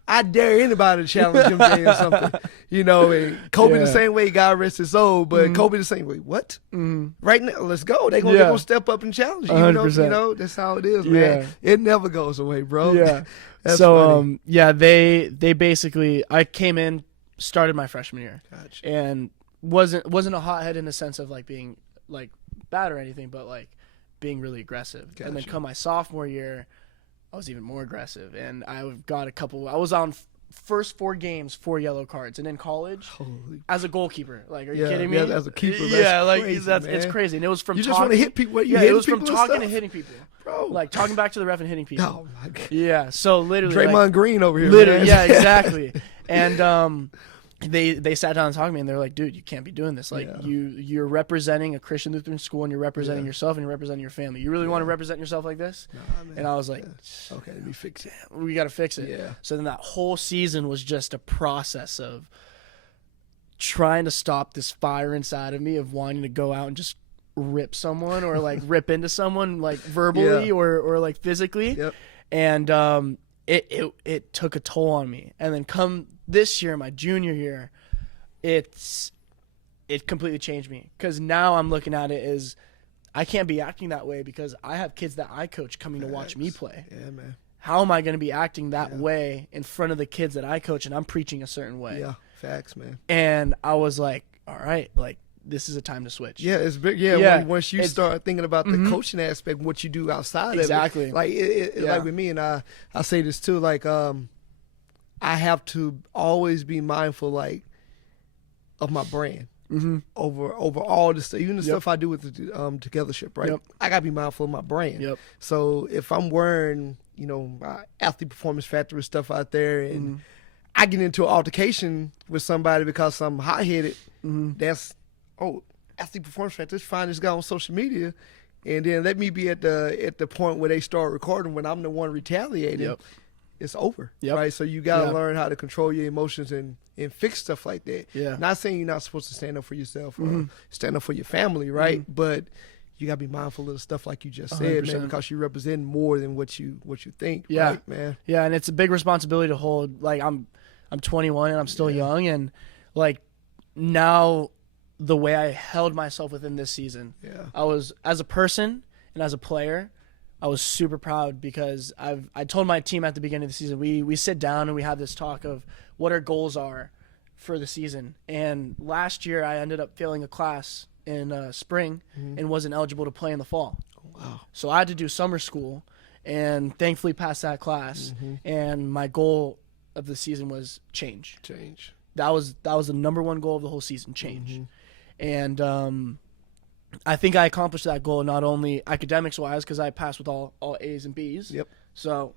I dare anybody to challenge MJ or something. And Kobe the same way, God rest his soul, but Kobe the same way. What? Right now, let's go. They're gonna step up and challenge you. 100%. That's how it is, man. It never goes away, bro. Yeah. That's so funny. they basically, I came in, started my freshman year, Gotcha. and wasn't a hothead in the sense of like being like bad or anything, but like being really aggressive. Gotcha. And then come my sophomore year, I was even more aggressive, and I got I was on first 4 games, 4 yellow cards, and in college, Holy, as a goalkeeper, like, are you kidding me? Yeah, as a keeper, that's crazy, it's man. crazy, and it was from You talking, just want to hit people. it was from talking and hitting people, bro. like talking back to the ref and hitting people. Oh my God. Yeah, so literally, Draymond Green over here. literally, Man. yeah, exactly. And they sat down and talked to me, and they're like, dude, you can't be doing this. Like, you're representing a Christian Lutheran school, and you're representing yourself, and you're representing your family. You really want to represent yourself like this? Nah, man. And I was like, okay, let me fix it. we got to fix it. Yeah. So then that whole season was just a process of trying to stop this fire inside of me of wanting to go out and just rip someone or like rip into someone like verbally or like physically. Yep. And it took a toll on me. And then come this year, my junior year, it completely changed me, because now I'm looking at it as I can't be acting that way because I have kids that I coach coming to watch me play. Yeah, man. How am I going to be acting that way in front of the kids that I coach, and I'm preaching a certain way? Yeah, facts, man. And I was like, all right, like, this is a time to switch. Yeah, it's big. Yeah, once you start thinking about the coaching aspect, what you do outside Exactly. of it. Like, like with me, and I say this too, like, I have to always be mindful, like, of my brand. Over all the stuff, even the stuff I do with the Togethership, right? I gotta be mindful of my brand. So if I'm wearing, my athlete performance factory stuff out there, and I get into an altercation with somebody because I'm hot headed, that's athlete performance factory. Let's find this guy on social media, and then let me be at the point where they start recording when I'm the one retaliating. It's over, right? So you got to learn how to control your emotions and fix stuff like that. Not saying you're not supposed to stand up for yourself or stand up for your family, right? But you got to be mindful of the stuff like you just said, 100%. man, because you represent more than what you think, right, man? Yeah, and it's a big responsibility to hold. Like, I'm 21 and I'm still young, and like now the way I held myself within this season, I was, as a person and as a player, I was super proud, because I told my team at the beginning of the season, we sit down and we have this talk of what our goals are for the season. And last year I ended up failing a class in spring and wasn't eligible to play in the fall. Oh, wow. So I had to do summer school, and thankfully passed that class. And my goal of the season was change. That was the number one goal of the whole season, change. And I think I accomplished that goal, not only academics-wise, because I passed with all A's and B's. So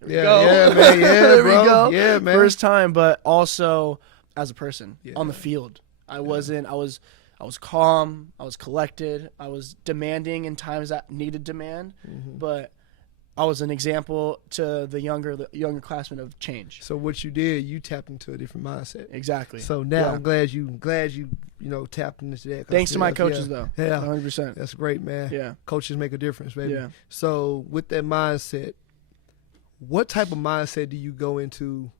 there we go. Yeah, man. Yeah, there bro. we go. Yeah, man. First time, but also as a person on the field. I wasn't. I was calm. I was collected. I was demanding in times that needed demand, but I was an example to the younger classmen of change. So what you did, you tapped into a different mindset. Exactly. So now I'm glad you tapped into that. Thanks to my coaches, though. Yeah, 100%. That's great, man. Yeah. Coaches make a difference, baby. Yeah. So with that mindset, what type of mindset do you go into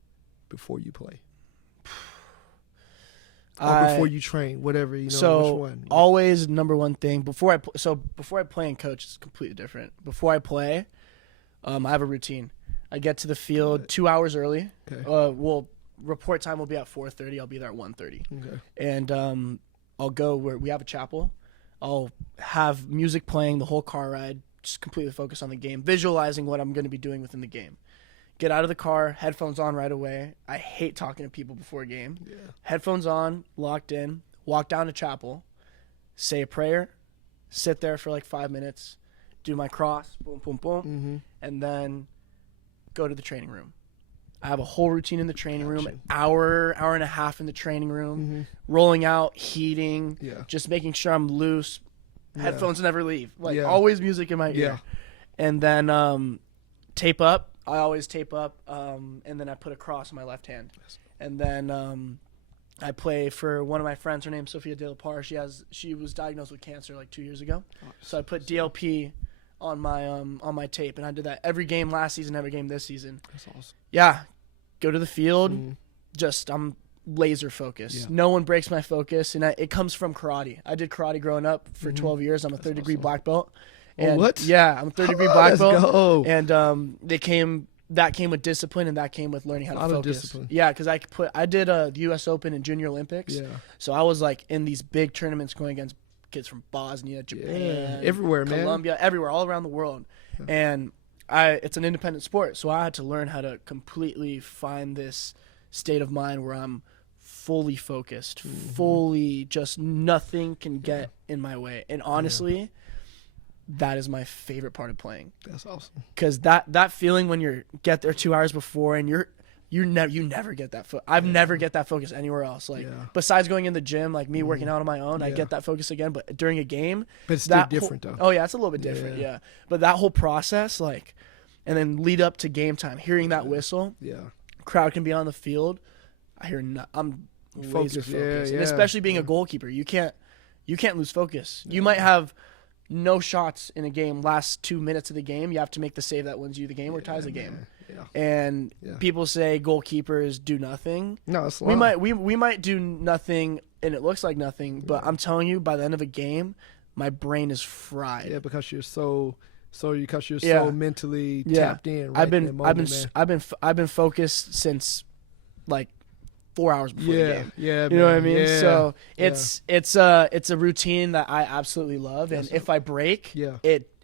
before you play? Or before you train, whatever, So which one? Always number one thing before I play and coach, it's completely different. Before I play, I have a routine. I get to the field 2 hours early. Okay. Report time will be at 4:30. I'll be there at 1:30. Okay. And I'll go where we have a chapel. I'll have music playing the whole car ride, just completely focus on the game, visualizing what I'm going to be doing within the game. Get out of the car, headphones on right away. I hate talking to people before a game. Headphones on, locked in, walk down to chapel, say a prayer, sit there for like 5 minutes, do my cross, boom, boom, boom, and then go to the training room. I have a whole routine in the training room, an hour and a half in the training room, rolling out, heating, just making sure I'm loose. Headphones never leave. Always music in my ear. And then tape up. I always tape up, and then I put a cross on my left hand. And then I play for one of my friends. Her name's Sophia De La Par. She was diagnosed with cancer like 2 years ago. So I put DLP on my tape, and I did that every game last season, every game this season. That's awesome. Yeah, go to the field. Just I'm laser focused. No one breaks my focus, and it comes from karate. I did karate growing up for 12 years. I'm a third degree black belt. And what? Yeah, I'm a third degree black belt. Go. And that came with discipline, and that came with learning how to focus. Discipline. Yeah, because I did the U.S. Open and Junior Olympics. Yeah. So I was like in these big tournaments going against kids from Bosnia, Japan, everywhere, Colombia, everywhere, all around the world. And it's an independent sport, so I had to learn how to completely find this state of mind where I'm fully focused, fully just nothing can get in my way. And honestly, that is my favorite part of playing. That's awesome. Because that feeling when you get there 2 hours before and you never get that I've never get that focus anywhere else. Like besides going in the gym, like me working out on my own, I get that focus again. But during a game, but it's still different though. Oh yeah, it's a little bit different. Yeah. But that whole process, like, and then lead up to game time, hearing that whistle, crowd can be on the field. I hear I'm laser focused, and especially being a goalkeeper, you can't lose focus. You might have no shots in a game last 2 minutes of the game. You have to make the save that wins you the game or ties the game. And people say goalkeepers do nothing. No, it's we might do nothing and it looks like nothing, but I'm telling you, by the end of a game, my brain is fried. Yeah, because you're so mentally tapped in. Right I've been focused since like 4 hours before the game. Yeah, you know what I mean? Yeah, so it's a routine that I absolutely love, and if I break,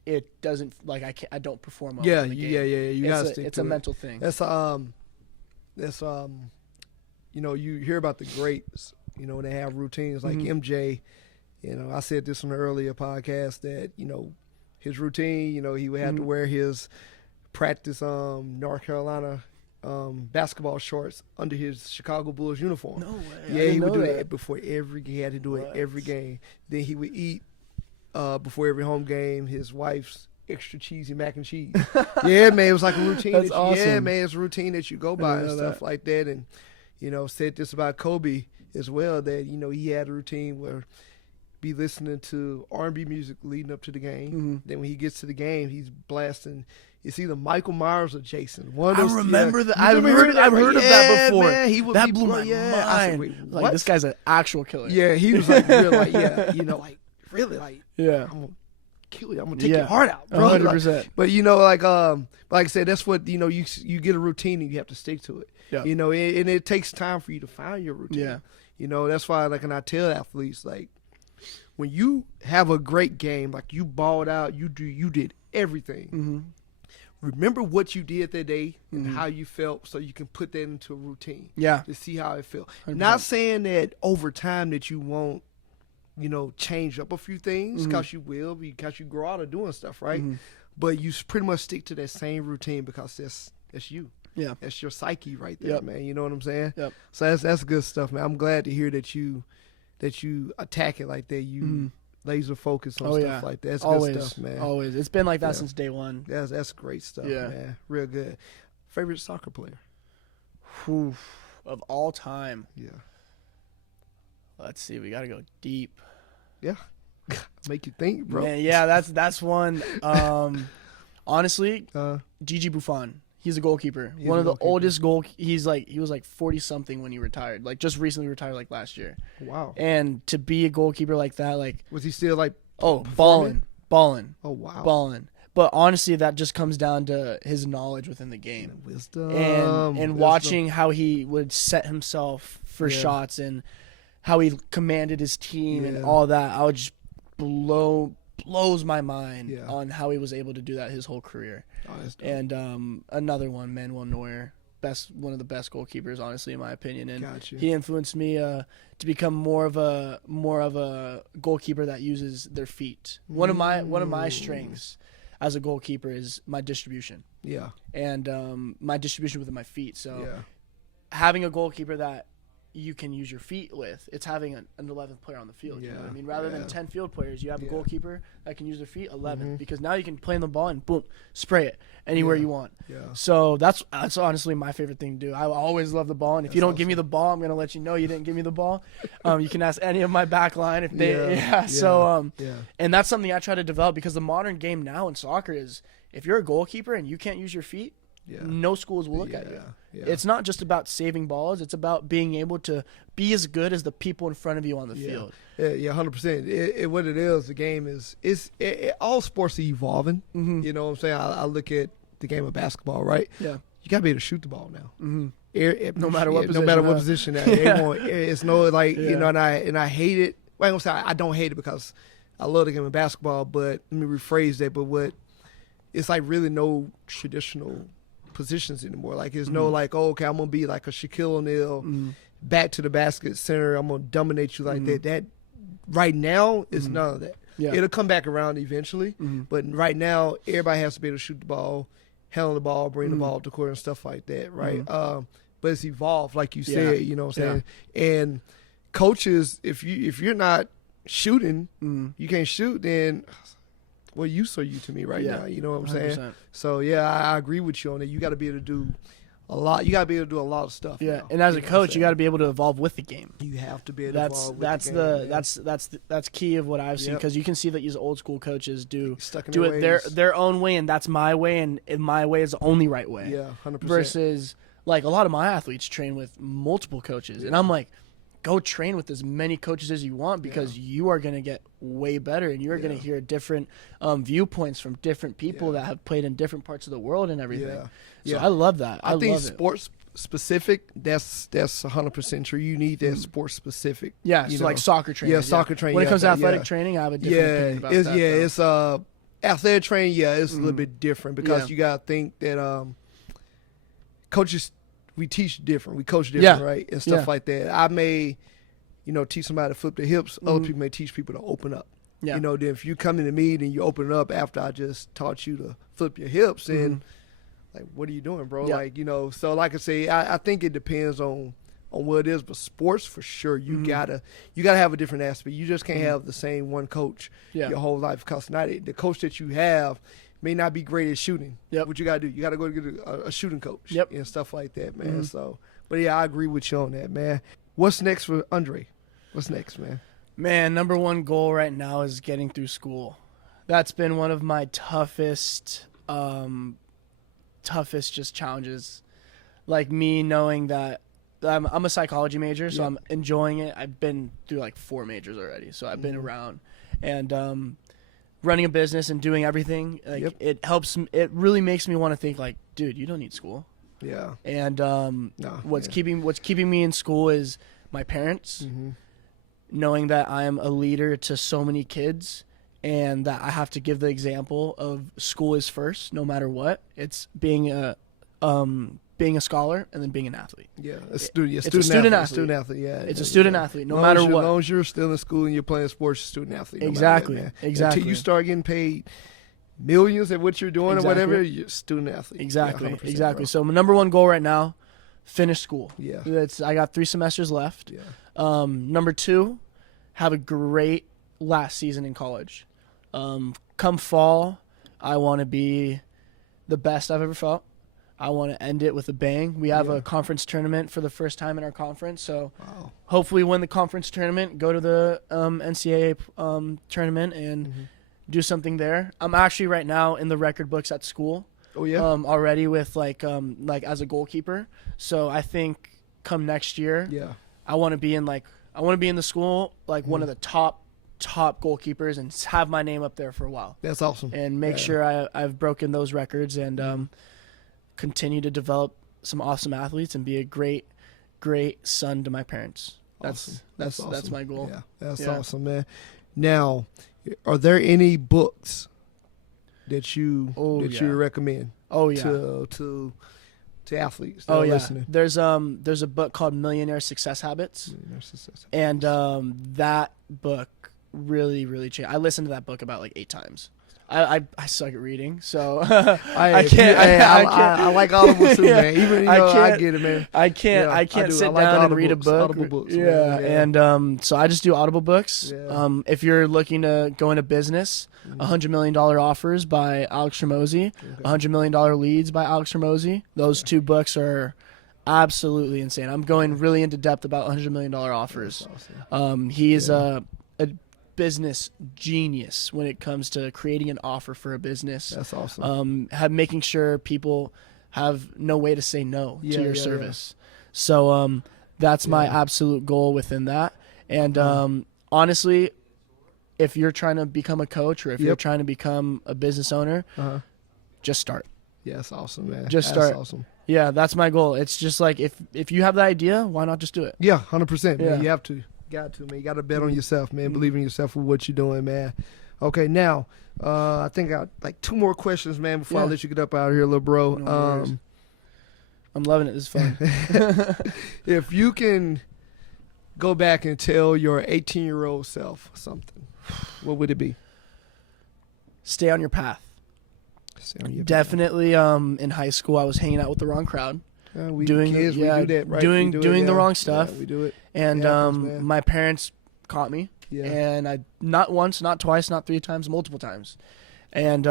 it doesn't, like, I don't perform well. Yeah, you gotta stick to it. It's a mental thing. That's you know, you hear about the greats, you know, they have routines like MJ. You know, I said this on the earlier podcast that, you know, his routine, you know, he would have to wear his practice North Carolina basketball shorts under his Chicago Bulls uniform. No way. Yeah, he would do that before every game. He had to do it every game. Then he would eat before every home game his wife's extra cheesy mac and cheese. Yeah, man, it was like a routine. That's awesome. Yeah, man, it's a routine that you go by and stuff like that. And, you know, said this about Kobe as well, that, you know, he had a routine where be listening to R&B music leading up to the game. Then when he gets to the game, he's blasting. It's either Michael Myers or Jason. One of those, remember that. I've heard of that before. Man, that blew my mind. I said, wait, what? Like, this guy's an actual killer. Yeah, he was like, real, like, you know, like, really, like, I'm gonna kill you. I'm gonna take your heart out, bro. 100%. Like, but you know, like I said, that's what, you know, you get a routine and you have to stick to it. Yeah. You know, and it takes time for you to find your routine. Yeah. You know, that's why, like, and I tell athletes, like, when you have a great game, like you balled out, you did everything. Remember what you did that day and how you felt, so you can put that into a routine. Yeah. To see how it felt. 100%. Not saying that over time that you won't, you know, change up a few things, because you will, because you grow out of doing stuff, right? But you pretty much stick to that same routine because that's you. Yeah. That's your psyche right there, man. You know what I'm saying? Yep. So that's good stuff, man. I'm glad to hear that you attack it like that. You laser focus on stuff like that. That's good stuff, man. Always. It's been like that since day one. That's great stuff, man. Real good. Favorite soccer player? Of all time? Yeah. Let's see. We got to go deep. Yeah. Make you think, bro. Man, yeah, that's one. Honestly, Gigi Buffon. He's a goalkeeper. One of the oldest he was like 40 something when he retired. Like, just recently retired, like last year. Wow. And to be a goalkeeper like that, like, was he still like balling? Oh wow. Balling. But honestly, that just comes down to his knowledge within the game. Wisdom. And watching how he would set himself for shots and how he commanded his team and all that. I would just blows my mind on how he was able to do that his whole career. And another one, Manuel Neuer, one of the best goalkeepers, honestly, in my opinion. And he influenced me to become more of a goalkeeper that uses their feet. One of my strengths as a goalkeeper is my distribution. Yeah. And my distribution with my feet. So having a goalkeeper that you can use your feet with, it's having an 11th player on the field. You know what I mean? Rather than 10 field players, you have a goalkeeper that can use their feet, 11, because now you can play in the ball and boom, spray it anywhere you want. Yeah. So that's honestly my favorite thing to do. I always love the ball, and if you don't give me the ball, I'm gonna let you know you didn't give me the ball. You can ask any of my back line if they. And that's something I try to develop, because the modern game now in soccer is, if you're a goalkeeper and you can't use your feet, no schools will look at you. Yeah. It's not just about saving balls. It's about being able to be as good as the people in front of you on the field. Yeah, 100%. What it is, the game is, all sports are evolving. You know what I'm saying? I look at the game of basketball, right? Yeah. You got to be able to shoot the ball now. No matter what position. No matter what position. It's no, like, you know, and I hate it. Well, I'm saying I don't hate it because I love the game of basketball, but let me rephrase that. But what it's like really no traditional positions anymore. Like there's no like, oh, okay, I'm gonna be like a Shaquille O'Neal, back to the basket center. I'm gonna dominate you like that. That right now is none of that. Yeah. It'll come back around eventually, but right now everybody has to be able to shoot the ball, handle the ball, bring the ball up the court and stuff like that, right? But it's evolved, like you said. You know what I'm saying? And coaches, if you're not shooting, you can't shoot, then what use are you to me right now? You know what I'm 100%. saying? So yeah, I agree with you on that. You got to be able to do a lot. You got to be able to do a lot of stuff. Yeah, now, and as a know coach, you what got to be able to evolve with the game. I'm saying? You have to be able to evolve That's with the game. that's key of what I've seen, because you can see that these old school coaches do their it ways. their own way, and that's my way, and my way is the only right way. Yeah, 100%. Versus like a lot of my athletes train with multiple coaches, and I'm like, go train with as many coaches as you want, because you are going to get way better, and you're going to hear different viewpoints from different people that have played in different parts of the world and everything. So I love that. I think love sports specific, that's 100% true. You need that sports specific. Yeah, so like soccer training. Yeah, soccer training. When it comes to athletic training, I have a different opinion about that. It's athletic training. Yeah, it's a little bit different, because you gotta think that coaches, we teach different, we coach different, right, and stuff like that. I may, teach somebody to flip their hips. Other people may teach people to open up. Yeah. Then if you come into me and you open up after I just taught you to flip your hips, and like, what are you doing, bro? Yeah. Like, so like I say, I think it depends on what it is, but sports for sure, you gotta have a different aspect. You just can't have the same one coach your whole life, because the coach that you have may not be great at shooting. What you gotta do, you gotta go get a shooting coach and stuff like that, man. So, but yeah, I agree with you on that, man. What's next for Andre? What's next, man? Man, number one goal right now is getting through school. That's been one of my toughest just challenges. Like me knowing that I'm a psychology major, so I'm enjoying it. I've been through like 4 majors already, so I've been around. And running a business and doing everything, like it helps. It really makes me want to think like, dude, you don't need school. Yeah. And what's keeping me in school is my parents, knowing that I am a leader to so many kids, and that I have to give the example of school is first, no matter what. It's being a scholar and then being an athlete. Yeah, a student athlete. Yeah, it's a student athlete, no matter what. As long as you're still in school and you're playing sports, you're a student athlete. Exactly. Until you start getting paid millions at what you're doing or whatever, you're a student athlete. Exactly. Yeah, Exactly. So my number one goal right now, finish school. Yeah. I got 3 semesters left. Yeah. Number 2, have a great last season in college. Come fall, I want to be the best I've ever felt. I want to end it with a bang. We have a conference tournament for the first time in our conference, so hopefully win the conference tournament, go to the NCAA tournament, and do something there. I'm actually right now in the record books at school. Oh yeah. Already with like as a goalkeeper. So I think come next year, I want to be in the school like one of the top goalkeepers and have my name up there for a while. That's awesome. And make sure I've broken those records and continue to develop some awesome athletes and be a great son to my parents. That's awesome. That's my goal. Yeah, that's awesome, man. Now, are there any books that you recommend? Oh yeah. To athletes that oh are yeah. listening? There's a book called Millionaire Success Habits. And that book really changed. I listened to that book about like 8 times. I suck at reading, so I can't. I like Audible too, man. Even I get it, man. I can't sit down and read a book. Audible books, and so I just do Audible books. Yeah. If you're looking to go into business, $100 Million Offers by Alex Hormozy, $100 Million Leads by Alex Hormozy. Those 2 books are absolutely insane. I'm going really into depth about $100 Million Offers. Awesome. He is a business genius when it comes to creating an offer for a business. That's awesome. Making sure people have no way to say no to your service. So that's my absolute goal within that. And honestly, if you're trying to become a coach or if you're trying to become a business owner, just start. Yeah, that's awesome, man. Just start. That's awesome. Yeah, that's my goal. It's just like if you have the idea, why not just do it? Yeah, 100%. Man. You have to. Got to, man. You got to bet on yourself, man. Believe in yourself for what you're doing, man. Okay, now I think I got like 2 more questions, man, before I Yeah. let you get up out of here, little bro. No worries. I'm loving it. This is fun. If you can go back and tell your 18-year-old self something, what would it be? Stay on your path. Stay on your path. Definitely. In high school, I was hanging out with the wrong crowd, We doing kids, yeah, we do that, right? doing We do doing it, the yeah. wrong stuff. Yeah, we do it. And It happens, man. my parents caught me, Yeah. and I not once, not twice, not 3 times, multiple times. And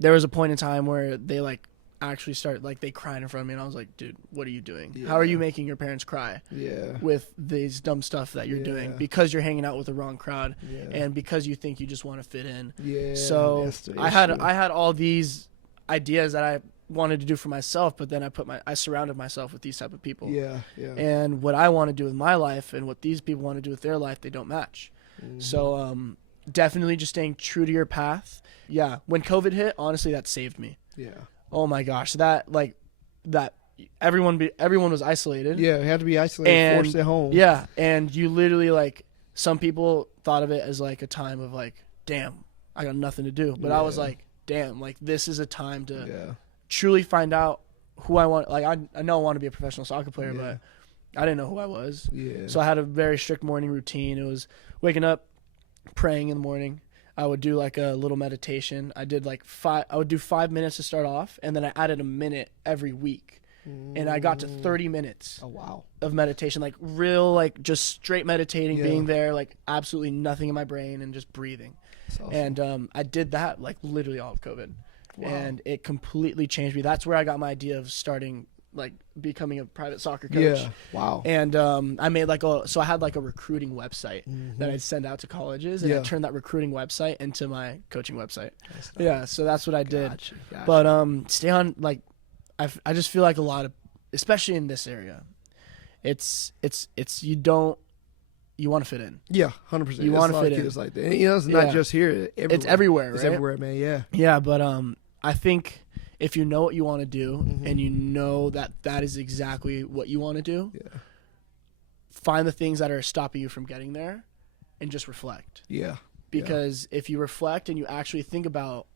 there was a point in time where they like actually started like they cried in front of me, and I was like, dude, what are you doing? Yeah. How are you making your parents cry Yeah. with these dumb stuff that you're doing Yeah. because you're hanging out with the wrong crowd Yeah. and because you think you just want to fit in? Yeah. So that's the I had issue. all these ideas that I wanted to do for myself, but then I surrounded myself with these type of people. Yeah. Yeah. And what I want to do with my life and what these people want to do with their life, they don't match. Mhm. So definitely just staying true to your path. Yeah, when COVID hit, honestly, that saved me. Yeah. Oh my gosh, that everyone was isolated. Yeah. It had to be isolated, And- forced at home. Yeah, and you literally like some people thought of it as like a time of like, damn, I got nothing to do. But I was Yeah. like, damn, like this is a time to Yeah. truly find out who I want. Like I know I want to be a professional soccer player, Yeah. but I didn't know who I was. Yeah. So I had a very strict morning routine. It was waking up, praying in the morning. I would do like a little meditation. I would do 5 minutes to start off, and then I added a minute every week. And I got to 30 minutes Oh wow. of meditation, like real, like just straight meditating, Yeah. being there, like absolutely nothing in my brain and just breathing. That's awesome. And I did that like literally all of COVID. Wow. And it completely changed me. That's where I got my idea of starting, like becoming a private soccer coach. Yeah. Wow. And I made so I had like a recruiting website that I'd send out to colleges, and I Yeah. turned that recruiting website into my coaching website. That's Yeah, so that's what I did. Gotcha. But stay on, like, I just feel like a lot of, especially in this area, it's you want to fit in. yeah, 100%. You wanna There's a lot of fit in. kids like that. And, it's Yeah. not just here. Everywhere. It's everywhere, It's right? everywhere, man. Yeah. Yeah, but I think if you know what you want to do Mhm. and you know that that is exactly what you want to do, Yeah. find the things that are stopping you from getting there and just reflect. Yeah. Because if you reflect and you actually think about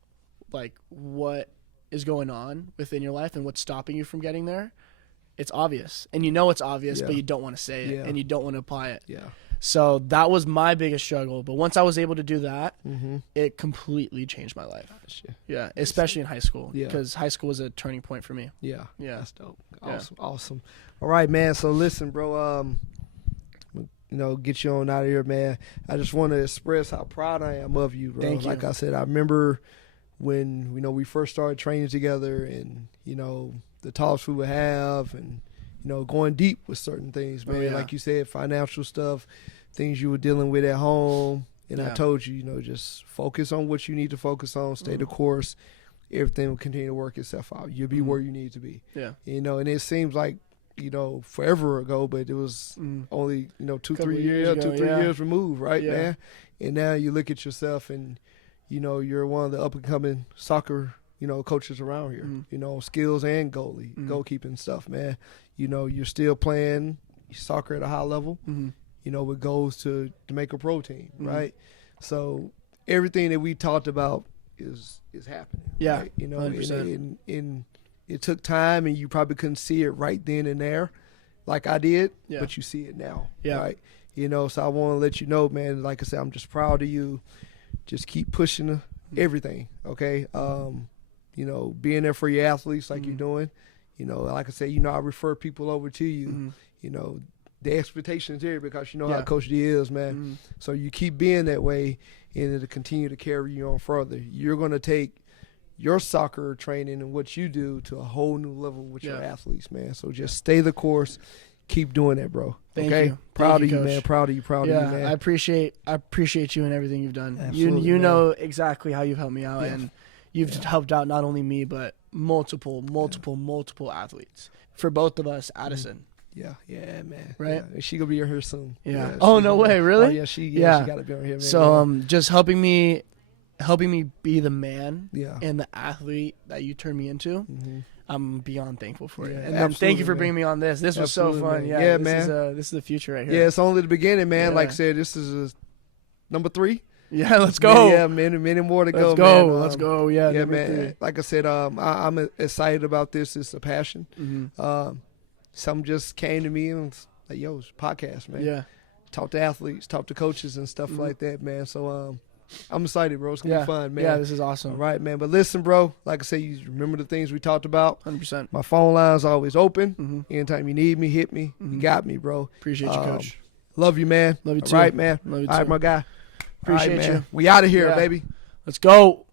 like what is going on within your life and what's stopping you from getting there, it's obvious. And you know it's obvious, Yeah. but you don't want to say it Yeah. and you don't want to apply it. Yeah. So that was my biggest struggle. But once I was able to do that, Mm-hmm. it completely changed my life. Gotcha. Yeah, especially in high school. Yeah. Because high school was a turning point for me. Yeah. Yeah. That's dope. Yeah. Awesome. Awesome. All right, man. So listen, bro. Get you on out of here, man. I just want to express how proud I am of you, bro. Thank you. Like I said, I remember when we first started training together, and the talks we would have, and going deep with certain things, man. yeah. Like you said, financial stuff, things you were dealing with at home, and I Yeah. told you, just focus on what you need to focus on, stay the course. Everything will continue to work itself out. You'll be where you need to be. Yeah. And it seems like forever ago, but it was only 2, Couple 3 years years, ago, 2, 3 yeah. years removed, right, Yeah. man? And now you look at yourself, and you're one of the up and coming soccer coaches around here. Skills and goalkeeping stuff, man. You're still playing soccer at a high level. With goals to make a pro team, right? So everything that we talked about is happening. Yeah, right? 100%. And it took time, and you probably couldn't see it right then and there, like I did. Yeah. But you see it now, Yeah. right? So I want to let you know, man. Like I said, I'm just proud of you. Just keep pushing everything, okay? Being there for your athletes like you're doing. Like I said, I refer people over to you. The expectations here because you know how Yeah. Coach D is, man. So you keep being that way, and it'll continue to carry you on further. You're going to take your soccer training and what you do to a whole new level with your Yeah. athletes, man. So just stay the course. Keep doing that, bro. Thank okay? you. Proud Thank of you, you, man. Coach. Proud of you. Proud of you, man. I appreciate you and everything you've done. Absolutely, You man. know exactly how you've helped me out, Yeah. and you've helped out not only me but multiple athletes. For both of us, Addison. Yeah, man. Right? Yeah. She gonna be on here soon. Yeah. Oh, she no gonna- way, really? Oh yeah, she Yeah. gotta be on here, man. So just helping me be the man yeah. and the athlete that you turned me into. Mm-hmm. I'm beyond thankful for it. Yeah, And thank you absolutely, for man. bringing me on this. This was so Absolutely, fun. man. Yeah, Yeah, this man. is the future right here. Yeah, it's only the beginning, man. Yeah. Like I said, this is number 3. Yeah, let's go. Yeah, many more to go. Let's go. Man. Let's go. Yeah, yeah, number man. 3. Like I said, I'm excited about this. It's a passion. Mm-hmm. Something just came to me and was like, yo, it's a podcast, man. Yeah. Talk to athletes, talk to coaches and stuff like that, man. So I'm excited, bro. It's going to be fun, man. Yeah, this is awesome. All right, man. But listen, bro, like I said, you remember the things we talked about. 100%. My phone line's always open. Mm-hmm. Anytime you need me, hit me. You got me, bro. Appreciate you, Coach. Love you, man. Love you too. All right, man. Love you All right, too. my guy. Appreciate All right, man. you. We out of here, Yeah. baby. Let's go.